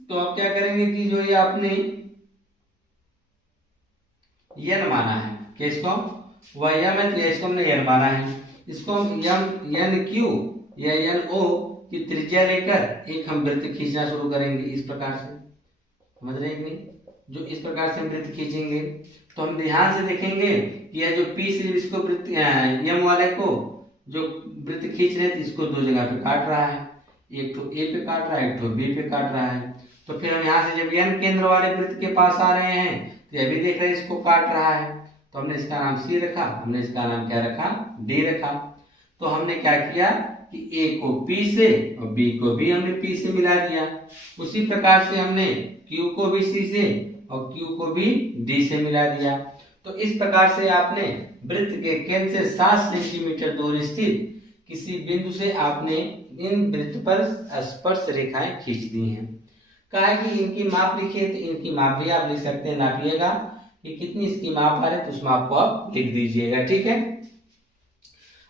तो आप क्या करेंगे कि जो ये आपने यन माना है, किसको? वह यम है, तो इसको हमने यन माना है। इसको हम यन Q या यन O की त्रिज्या लेकर एक हम वृत्त खींचना शुरू करेंगे इस प्रकार से। समझ रहे हैं कि नहीं? जो इस प्रकार से हम वृत्त खींचेंगे, तो हम ध्यान से देखेंगे कि यह जो P से इसको वृत्त यम वाले को जो वृत्त खींच रहे थे, इसको दो जगह पे काट रहा है। एक तो A पे काट रहा है, एक तो B पे काट रहा है। तो फिर हम यहाँ से जब N केंद्र वाले वृत्त के पास आ रहे हैं, तो यह भी देख रहे हैं इसको काट रहा है। तो हमने इसका नाम C रखा, हमने इसका नाम क्या रखा? D रखा। तो हमने क्या किया कि A को P से और B को भी हमने P से मिला दिया। उसी प्रकार से हमने Q को भी C से और Q को भी D से मिला दिया। तो इस प्रकार से आपने वृत्त के केंद्र से 7 सेंटीमीटर दूर स्थित किसी बिंदु से आपने इन वृत्त पर स्पर्श रेखाएं खींच दी हैं। कहा है कि इनकी माप लिखिए, तो इनकी माप भी आप लिख सकते हैं। नापिएगा कि कितनी इसकी माप आ रही है, तो उस माप को आप लिख दीजिएगा। ठीक है,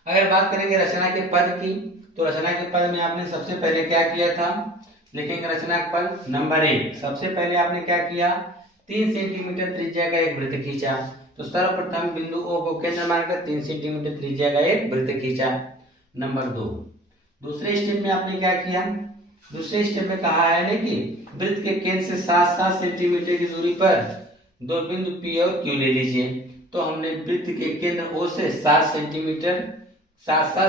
अगर बात करेंगे रचना के पद की, तो रचना के पद में आपने सबसे पहले क्या किया था? लिखेंगे रचना के पद नंबर 1। सबसे पहले आपने क्या किया? 3 सेंटीमीटर त्रिज्या का एक वृत्त खींचा। तो सर्वप्रथम बिंदु O को केंद्र मानकर 3 सेंटीमीटर त्रिज्या का एक वृत्त खींचा। नंबर 2, दूसरे स्टेप में आपने क्या किया? दूसरे स्टेप में कहा है ना कि वृत्त के केंद्र से 7-7 सेंटीमीटर की दूरी पर दो बिंदु P और Q ले लीजिए। तो हमने वृत्त के केंद्र O से 7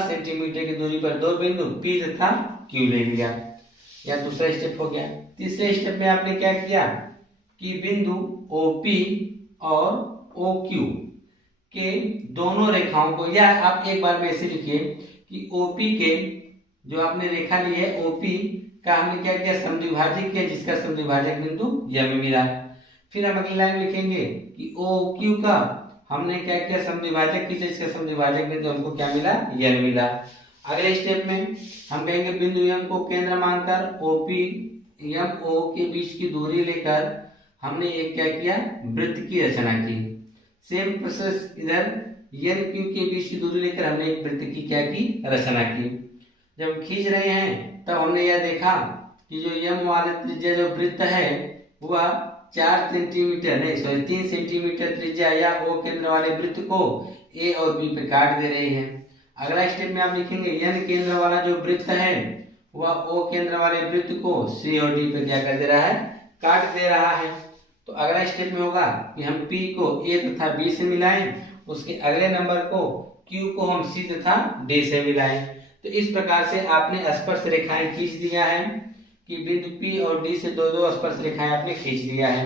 सेंटीमीटर की दूरी पर दो बिंदु P तथा Q ले लिया। या दूसरा स्टेप हो गया। तीसरे स्टेप में आपने क्या किया कि बिंदु OP और OQ के दोनों रेखाओं को, या आप एक बार में ऐसे लिखिए कि OP के जो आपने रेखा ली है OP का हमने क्या किया, समद्विभाजक किया, जिसका समद्विभाजक बिंदु M मिला। फिर हम अगली लाइन लिखेंगे कि OQ का हमने क्या किया, समद्विभाजक किया, जिसका समद्विभाजक बिंदु हमको क्या मिला, L मिला। अगले स्टेप में हम कहेंगे बिंदु M को केंद्र मानकर OP MO के बीच की दूरी लेकर हमने एक क्या किया, वृत्त की रचना की। सेम प्रोसेस इधर NQ के बीच की दूरी लेकर हमने एक वृत्त की क्या की, रचना की। जब खींच रहे हैं तब हमने यह देखा कि जो M वाले त्रिज्या जो वृत्त है वह 3 सेंटीमीटर त्रिज्या या O केंद्र वाले वृत्त को A और B पे काट दे रही है। अगला स्टेप में आप लिखेंगे N केंद्र वाला जो वृत्त है वह O केंद्र वाले वृत्त को C और D पे क्या कर दे रहा है, काट दे रहा है। तो अगला स्टेप में होगा कि हम P को A तथा B से मिलाएं, उसके अगले नंबर को Q को हम C तथा D से मिलाएं। तो इस प्रकार से आपने स्पर्श रेखाएं खींच दिया है कि बिंदु P और D से दो दो स्पर्श रेखाएं आपने खींच दिया है।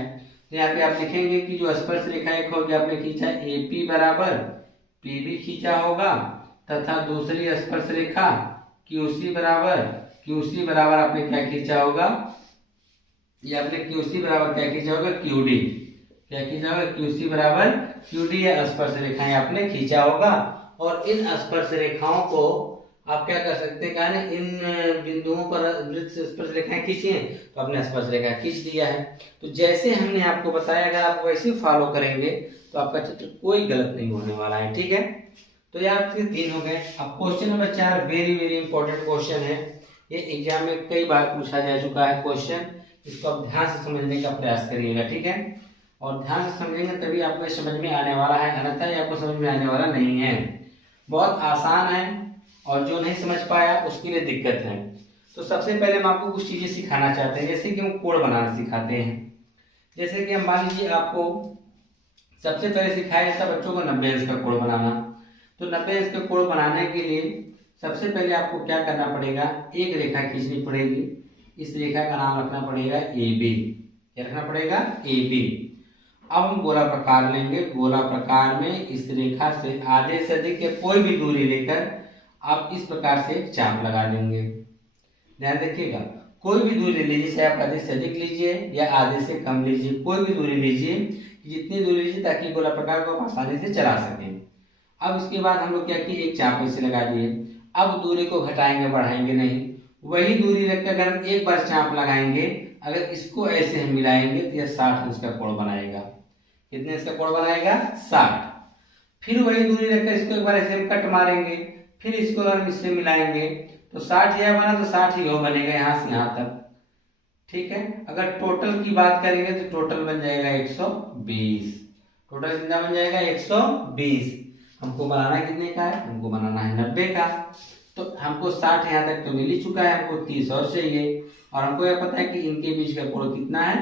तो यहाँ पे आप लिखेंगे कि जो स्पर्श रेखा एक होगी आपने खींचा AP बराबर PB खींचा होगा, तथा दूसरी स्पर्श रेखा QC बराबर आपने क्या खींचा होगा, ये आपने QC बराबर क्या खींचा होगा, QD। क्या खींचा होगा, QC बराबर QD या स्पर्श रेखाएं आपने खींचा होगा। और इन स्पर्श रेखाओं को आप क्या कर सकते हैं, कहा इन बिंदुओं पर वृत्त से स्पर्श रेखाएं खींची हैं तो आपने स्पर्श रेखा खींच दिया है। तो जैसे हमने आपको बताया, अगर आप वैसे फॉलो करेंगे तो आपका चित्र कोई गलत नहीं होने वाला है। ठीक है, तो ये आपके 3 हो गए। अब question number 4 very very important question है। ये एग्जाम में कई बार पूछा जा चुका है क्वेश्चन, इसको आप ध्यान से समझने का प्रयास करिएगा। ठीक है, और ध्यान से समझेंगे तभी आपको समझ में आने वाला है, अन्यथा ये आपको समझ में आने वाला नहीं है। बहुत आसान है और जो नहीं समझ पाया उसके लिए दिक्कत है। तो सबसे पहले हम आपको कुछ चीजें सिखाना चाहते हैं, जैसे कि हम कोण बनाना सिखाते हैं। जैसे कि हम मान लीजिए आपको सबसे पहले सिखाया जाता है बच्चों को 90 अंश का कोण बनाना। तो 90 अंश का कोण बनाने के लिए सबसे पहले आपको क्या करना पड़ेगा, एक रेखा खींचनी पड़ेगी। इस रेखा का नाम रखना पड़ेगा AB। क्या रखना पड़ेगा, AB। अब हम गोला प्रकार लेंगे। गोला प्रकार में इस रेखा से आधे से अधिक या कोई भी दूरी लेकर आप इस प्रकार से एक चाप लगा देंगे। ध्यान रखिएगा, कोई भी दूरी ले लीजिए, चाहे आप आधे से अधिक लीजिए या आधे से कम लीजिए, कोई भी दूरी लीजिए, जितनी दूरी लीजिए ताकि गोला प्रकार को आप आसानी से चला सकें। अब इसके बाद हम लोग क्या किए, एक चाप ऐसे लगा दिए। अब दूरी को घटाएंगे बढ़ाएंगे नहीं, वही दूरी रखकर अगर हम एक बार चाप लगाएंगे, अगर इसको ऐसे हम मिलाएंगे तो यह 60 अंश का कोण बनाएगा। कितने अंश का कोण बनाएगा, 60। फिर वही दूरी रखकर इसको एक बार ऐसे हम कट मारेंगे, फिर इसको अगर हम इससे मिलाएंगे तो 60 यह बना तो 60 ही बनेगा यहाँ से यहाँ तक। ठीक है, अगर टोटल की बात करेंगे तो टोटल बन जाएगा 120। टोटल कितना बन जाएगा, 120। हमको बनाना कितने का है, हमको बनाना है 90 का। तो हमको 60 यहाँ तक तो मिल ही चुका है, हमको 30 और चाहिए, और हमको यह पता है कि इनके बीच का कोण कितना है,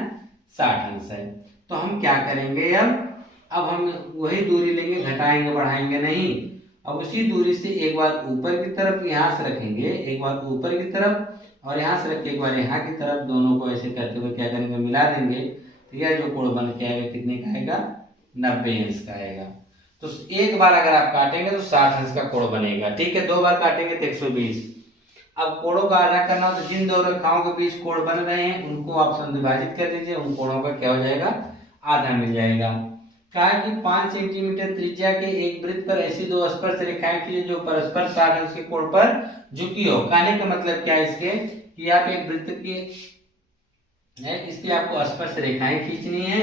60 अंश है। तो हम क्या करेंगे, अब हम वही दूरी लेंगे, घटाएंगे बढ़ाएंगे नहीं। अब उसी दूरी से एक बार ऊपर की तरफ यहाँ से रखेंगे, एक बार ऊपर की तरफ और यहाँ से रख के एक बार यहाँ की तरफ, दोनों को ऐसे करते हुए क्या करेंगे, मिला देंगे। तो यह जो कोण बन के आएगा कितने का आएगा, 90 अंश का आएगा। तो एक बार अगर आप काटेंगे तो 60 अंश का कोण बनेगा। ठीक है, 2 बार काटेंगे तो 120। अब कोणों का आधा करना हो तो जिन दो रेखाओं के बीच कोण बन रहे हैं उनको आप समद्विभाजित कर दीजिए, उन कोणों का क्या हो जाएगा, आधा मिल जाएगा। कहा कि 5 सेंटीमीटर त्रिज्या के एक वृत्त पर ऐसी दो स्पर्श रेखाएं खींचे जो परस्पर 60 अंश के कोण पर झुकी हो। कहने का मतलब क्या है इसके, कि आप एक वृत्त के इसकी आपको स्पर्श रेखाएं खींचनी है,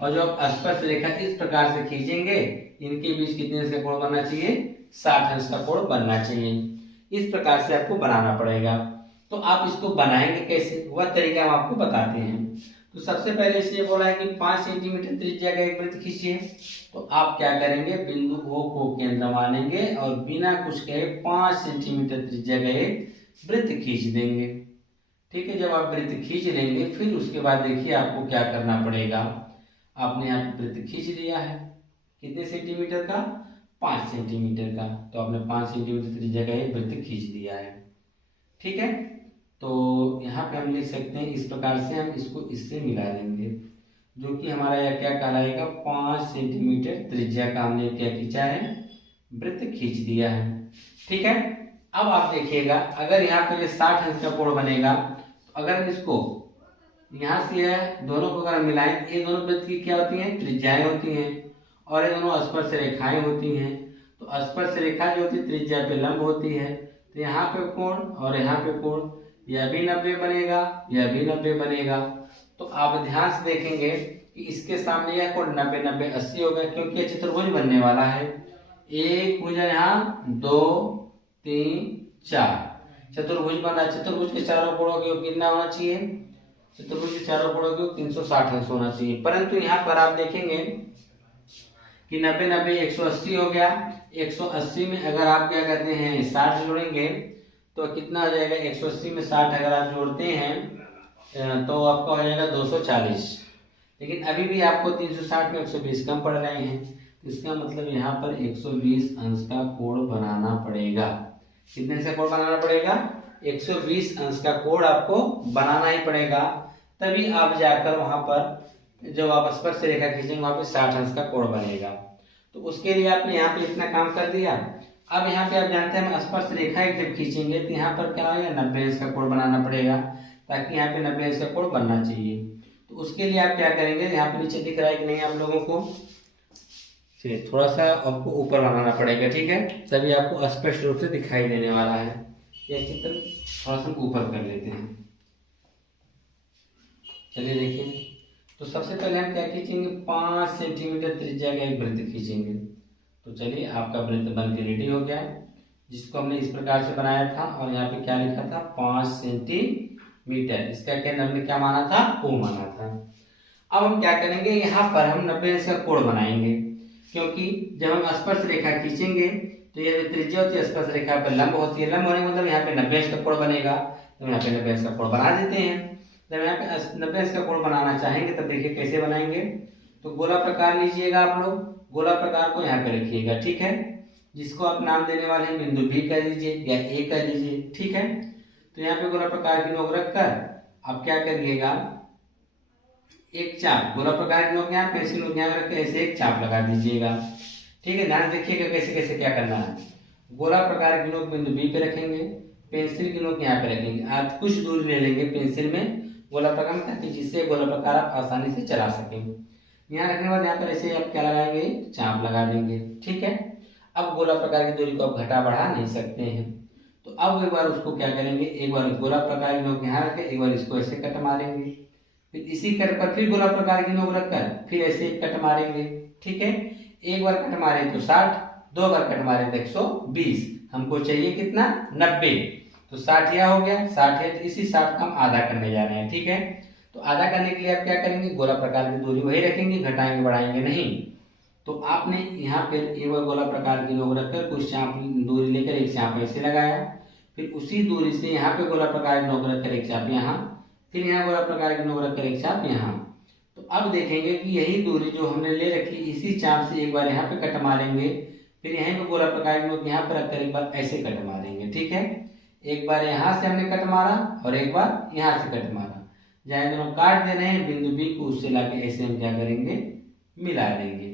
और जो आप स्पर्श रेखा इस प्रकार से खींचेंगे, इनके बीच कितने अंश का कोण बनना चाहिए, 60 अंश का कोण बनना चाहिए। इस प्रकार से आपको बनाना पड़ेगा। तो आप इसको बनाएंगे कैसे, वह तरीका हम आपको बताते हैं। तो सबसे पहले इसलिए बोला है कि 5 सेंटीमीटर त्रिज्या का एक वृत्त खींचिए। तो आप क्या करेंगे, बिंदु O को केंद्र मानेंगे और बिना कुछ कहे 5 सेंटीमीटर त्रिज्या का एक वृत्त खींच देंगे। ठीक है, जब आप वृत्त खींच लेंगे फिर उसके बाद देखिए आपको क्या करना पड़ेगा। आपने यहाँ वृत्त खींच लिया है, कितने सेंटीमीटर का? 5 सेंटीमीटर का। तो आपने 5 सेंटीमीटर त्रिज्या का एक वृत्त खींच दिया है। ठीक है, तो यहाँ पे हम लिख सकते हैं इस प्रकार से, हम इसको इससे मिला देंगे, जो कि हमारा यह क्या कहलाएगा? 5 सेंटीमीटर त्रिज्या का हमने क्या खींचा है? वृत्त खींच दिया है। ठीक है, अब आप देखिएगा, अगर यहाँ पे 60 अंश का कोण बनेगा, तो अगर हम इसको यहाँ से है दोनों को अगर मिलाएं, ये दोनों वृत्त की क्या होती हैं? त्रिज्याएं होती हैं, और ये दोनों स्पर्श रेखाएं होती हैं। तो स्पर्श रेखा जो होती है त्रिज्या पे लंब होती है, तो यहाँ पे कोण और यहाँ पे कोण, यह भी 90 बनेगा, यह भी 90 बनेगा। तो आप ध्यान से देखेंगे कि इसके सामने यह कोण 90 90 80 होगा, क्योंकि यह चतुर्भुज बनने वाला है। एक भुजा यहाँ, 2 3 4 चतुर्भुज बना। चतुर्भुज के चारों कोणों का योग कितना होना चाहिए? चतुर्भुज के चारों कोणों का योग 360 अंश होना चाहिए। परंतु यहाँ पर आप देखेंगे कि 90 90 180 हो गया। 180 में अगर आप क्या कहते हैं 60 जोड़ेंगे तो कितना हो जाएगा? 180 में 60 अगर आप जोड़ते हैं तो आपका हो जाएगा 240। लेकिन अभी भी आपको 360 में 120 कम पड़ रहे हैं, तो इसका मतलब यहाँ पर 120 अंश का कोण बनाना पड़ेगा। कितने से कोण बनाना पड़ेगा? 120 अंश का कोण आपको बनाना ही पड़ेगा, तभी आप जाकर वहां पर जब आप स्पर्श रेखा खींचेंगे वहां पे 60 अंश का कोण बनेगा। तो उसके लिए आपने यहाँ पे इतना काम कर दिया। अब यहाँ पे आप जानते हैं हम स्पर्श रेखा जब खींचेंगे तो यहाँ पर क्या होगा? 90 अंश का कोण बनाना पड़ेगा, ताकि यहाँ पे 90 अंश का कोण बनना चाहिए। तो उसके लिए आप क्या करेंगे? यहाँ पे नीचे दिख रहा है कि नहीं आप लोगों को? चलिए थोड़ा सा आपको ऊपर बनाना पड़ेगा, ठीक है, तभी आपको स्पष्ट रूप से दिखाई देने वाला है। यह चित्र थोड़ा सा ऊपर कर लेते हैं। चलिए देखिए, तो सबसे पहले हम क्या खींचेंगे? 5 सेंटीमीटर त्रिज्या का एक वृत्त खींचेंगे। तो चलिए आपका वृत्त बन के रेडी हो गया, जिसको हमने इस प्रकार से बनाया था, और यहाँ पे क्या लिखा था? 5 सेंटीमीटर। इसका केंद्र हमने क्या माना था? O माना था। अब हम क्या करेंगे? यहाँ पर हम 90 अंश का कोण बनाएंगे, क्योंकि जब हम स्पर्श रेखा खींचेंगे तो यह जो त्रिज्या होती है स्पर्श रेखा पर लंब होती है। लंब होने का मतलब यहाँ पे 90 अंश का कोण बनेगा, तो यहाँ पे 90 अंश का कोण बना देते हैं। जब यहाँ पे 90 अंश का कोण बनाना चाहेंगे तब देखिए कैसे बनाएंगे। तो गोला प्रकार लीजिएगा आप लोग, गोला प्रकार को यहाँ पे रखिएगा, ठीक है, जिसको आप नाम देने वाले हैं बिंदु बी कह लीजिए या ए कह लीजिए, ठीक है। तो यहाँ पे गोला प्रकार की नोक रखकर आप क्या करिएगा? एक चाप, गोला प्रकार की नोक यहाँ, पेंसिल नोक यहाँ रख के ऐसे एक चाप लगा दीजिएगा, ठीक है। ध्यान देखिएगा कैसे कैसे क्या करना है। गोला प्रकार की नोक बिंदु बी पे रखेंगे, पेंसिल की नोक यहाँ पे रखेंगे। आप कुछ दूरी ले लेंगे पेंसिल में गोला प्रकार में, ताकि जिससे गोला प्रकार आप आसानी से चला सकें। यहाँ रखने के बाद यहाँ पर ऐसे आप क्या लगाएंगे? चाप लगा देंगे, ठीक है। अब गोला प्रकार की दूरी को आप घटा बढ़ा नहीं सकते हैं, तो अब एक बार उसको क्या करेंगे? एक बार गोला प्रकार की नोक यहाँ रखें, एक बार इसको ऐसे कट मारेंगे, फिर इसी कट पर फिर गोला प्रकार की नोक रखकर फिर ऐसे एक कट मारेंगे, ठीक है। एक बार कट मारे तो 60, 2 बार कट मारे तो 120। हमको चाहिए कितना? 90। तो 60 यह हो गया, 60 है, तो इसी 60 का हम आधा करने जा रहे हैं, ठीक है। तो आधा करने के लिए आप क्या करेंगे? गोला प्रकार की दूरी वही रखेंगे, घटाएंगे बढ़ाएंगे नहीं। तो आपने यहाँ पे एक बार गोला प्रकार की नोक रखकर कुछ चाप दूरी लेकर एक चाप ऐसे लगाया, फिर उसी दूरी से यहाँ पे गोला प्रकार की नोक रखकर एक चाप यहाँ, फिर यहाँ गोला प्रकार की नोक रखकर एक चाप यहाँ। तो अब देखेंगे कि यही दूरी जो हमने ले रखी, इसी चाप से एक बार यहाँ पे कट मारेंगे, फिर यहीं पे गोला प्रकार की नोक यहाँ पर रखकर एक बार ऐसे कट मारेंगे, ठीक है। एक बार यहाँ से हमने कट मारा और एक बार यहाँ से कट मारा, जहाँ दोनों काट दे रहे हैं बिंदु बी को, उससे लाके ऐसे हम क्या करेंगे? मिला देंगे।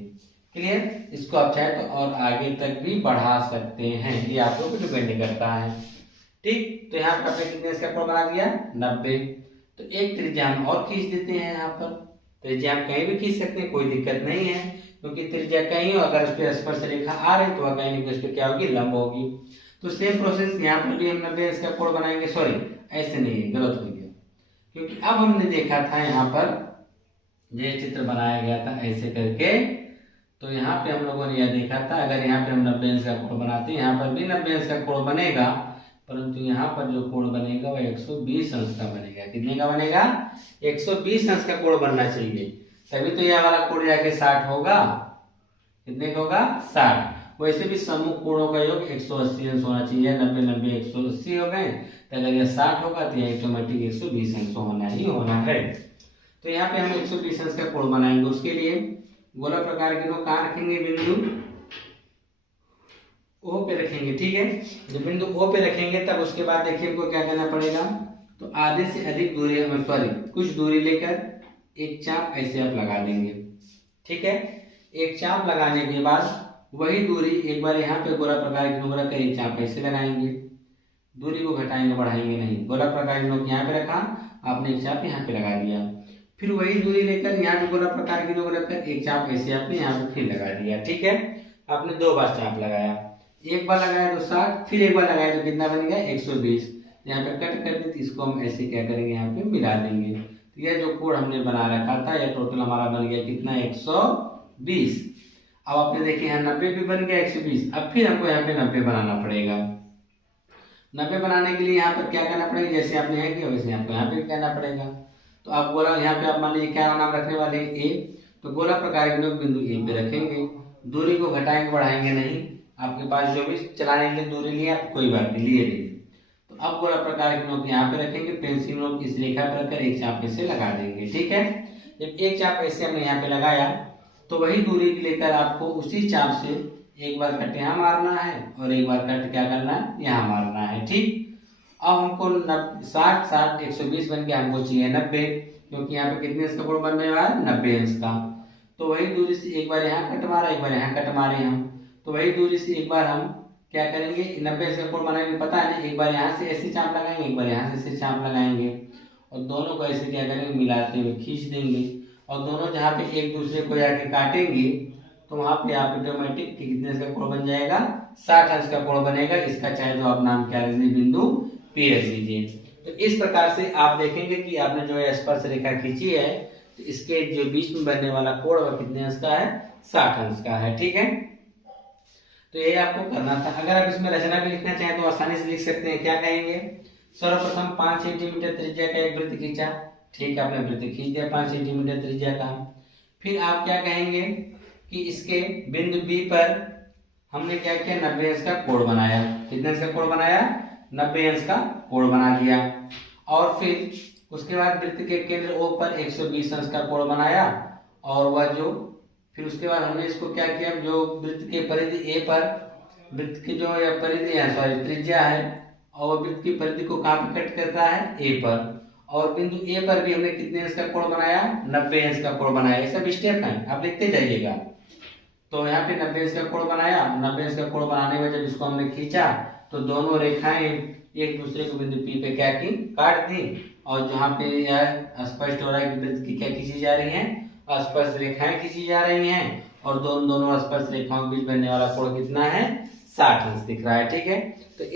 क्लियर? इसको आप चाहे तो और आगे तक भी बढ़ा सकते हैं, ये आप लोग को डिपेंड करता है, ठीक। तो यहाँ पर आपने कितने इसका कोण बना दिया? 90। तो एक त्रिज्या हम और खींच देते हैं। यहाँ पर त्रिज्या हम कहीं भी खींच सकते हैं, कोई दिक्कत नहीं है, क्योंकि त्रिज्या कहीं हो, अगर उस पर स्पर्श रेखा आ रही तो कहीं नहीं, उस पर क्या होगी? लंब होगी। तो सेम प्रोसेस यहाँ पर भी हम 90 इसका कोण बनाएंगे। सॉरी, ऐसे नहीं है, गलत हो गया, क्योंकि अब हमने देखा था यहाँ पर ये चित्र बनाया गया था ऐसे करके, तो यहाँ पे हम लोगों ने यह देखा था अगर यहाँ पे हम 90 अंश का कोण बनाते हैं, यहाँ पर भी 90 अंश का कोण बनेगा, परंतु यहाँ पर जो कोण बनेगा वह 120 अंश का बनेगा। कितने का बनेगा? 120 अंश का कोण बनना चाहिए, तभी तो यह वाला कोण जाके 60 होगा। कितने का होगा? 60। वैसे भी समूह कोणों का योग 180 अंश होना चाहिए। 90 90 180 हो गए, तो अगर यह 60 होगा तो यह ऑटोमेटिक 120 अंश होना ही होना है। तो यहाँ पे हम 120 अंश का कोण बनाएंगे। उसके लिए गोला प्रकार की नोक कहाँ रखेंगे, बिंदु ओ पे रखेंगे। ठीक है, जब बिंदु ओ पे रखेंगे तब उसके बाद देखिए हमको क्या करना पड़ेगा, तो आधे से अधिक दूरी, सॉरी कुछ दूरी लेकर एक चाप ऐसे आप लगा देंगे। ठीक है, एक चाप लगाने के बाद वही दूरी एक बार यहाँ पे गोला प्रकार की नोक रखकर एक चाप ऐसे लगाएंगे, दूरी को घटाएंगे बढ़ाएंगे नहीं। गोला प्रकार की नोक यहाँ पे रखा, आपने एक चाप यहाँ पे लगा दिया, फिर वही दूरी लेकर यहाँ पे गोला प्रकार की नोक रखकर एक चाप ऐसे आपने यहाँ पे फिर लगा दिया। ठीक है, आपने 2 बार चाप लगाया, एक बार लगाया तो 60, फिर एक बार लगाया तो कितना बन गया 120। यहाँ पे कट कर दी, तो इसको हम ऐसे क्या करेंगे, यहाँ पे मिला देंगे। तो यह जो कोण हमने बना रखा था यह टोटल हमारा बन गया कितना, 120। अब आपने देखिए यहाँ 90 भी बन गया 120। अब फिर हमको यहाँ पे 90 बनाना पड़ेगा। 90 बनाने के लिए यहाँ पर क्या करना पड़ेगा, जैसे आपने यहाँ किया वैसे आपको यहाँ पे भी करना पड़ेगा। तो आप गोला यहाँ पे आप मान लीजिए क्या नाम रखने वाले हैं, ए। तो गोला प्रकार के नोक बिंदु ए पे रखेंगे, दूरी को घटाएंगे बढ़ाएंगे नहीं। आपके पास जो भी चलाने के लिए दूरी लिए आप कोई बात नहीं लिए नहीं। तो अब गोला प्रकार के नोक यहाँ पे रखेंगे, पेंसिल नोक इस रेखा पर रखकर एक चाप ऐसे लगा देंगे। ठीक है, जब एक चाप ऐसे हमने यहाँ पे लगाया तो वही दूरी लेकर आपको उसी चाप से एक बार कट यहाँ मारना है और एक बार कट क्या करना है, यहाँ मारना है। ठीक, अब हमको 60 60 120 बन के हमको चाहिए 90, क्योंकि यहाँ पे कितने अंश का कोण बनने वाला है, 90 अंश का। तो वही दूरी से एक बार यहाँ कट मारा, एक बार यहाँ कट मारे हम, तो वही दूरी से एक बार हम क्या करेंगे, 90 अंश का कोण बनाएंगे। पता है एक बार यहाँ से ऐसे चाप लगाएंगे, एक बार यहाँ से ऐसे चाप लगाएंगे और दोनों को ऐसे क्या करेंगे, मिलाते हुए खींच देंगे। और दोनों जहाँ पे एक दूसरे को जाके काटेंगे तो वहां पे आप ऑटोमेटिक कितने अंश का कोण बन जाएगा, 60 अंश का कोण बनेगा। इसका चाहे तो आप नाम क्या रख दीजिए, बिंदु पी रख दीजिए। तो इस प्रकार से आप देखेंगे कि आपने जो है स्पर्श रेखा खींची है तो इसके जो बीच में बनने वाला कोण वह कितने अंश का है, 60 अंश का है। ठीक है, तो यही आपको करना था। अगर आप इसमें रचना भी लिखना चाहें तो आसानी से लिख सकते हैं। क्या कहेंगे, सर्वप्रथम 5 सेंटीमीटर त्रिज्या का एक वृत्त खींचा। ठीक है, आपने वृत्त खींच दिया 5 सेंटीमीटर त्रिज्या का। फिर आप क्या कहेंगे कि इसके बिंदु बी पर हमने क्या किया, 90 अंश का कोण बनाया। कितने अंश का कोण बनाया, 90 अंश का कोण बना दिया। और फिर उसके बाद वृत्त के केंद्र O पर 120 अंश का कोण बनाया। और वह जो फिर उसके बाद हमने इसको क्या किया, जो वृत्त के परिधि A पर, वृत्त की जो परिधि है, सॉरी त्रिज्या है, और वृत्त की परिधि को कहाँ पे कट करता है, A पर। और बिंदु A पर भी हमने कितने अंश का कोण बनाया, 90 अंश का कोण बनाया। ये सब स्टेप है, आप लिखते जाइएगा। तो यहाँ पे 90 अंश का कोण बनाया, 90 अंश का कोण बनाने में जब इसको हमने खींचा तो दोनों रेखाएं एक दूसरे को बिंदु P पे क्या की, काट दी। और जहाँ पे यह स्पष्ट हो रहा है कि वृत्त की क्या खींची जा रही है, स्पर्श रेखाएं खींची जा रही हैं। और दोनों स्पर्श रेखाओं के बीच बनने वाला कोण कितना है, 60 अंश दिख रहा है। ठीक है, तो इस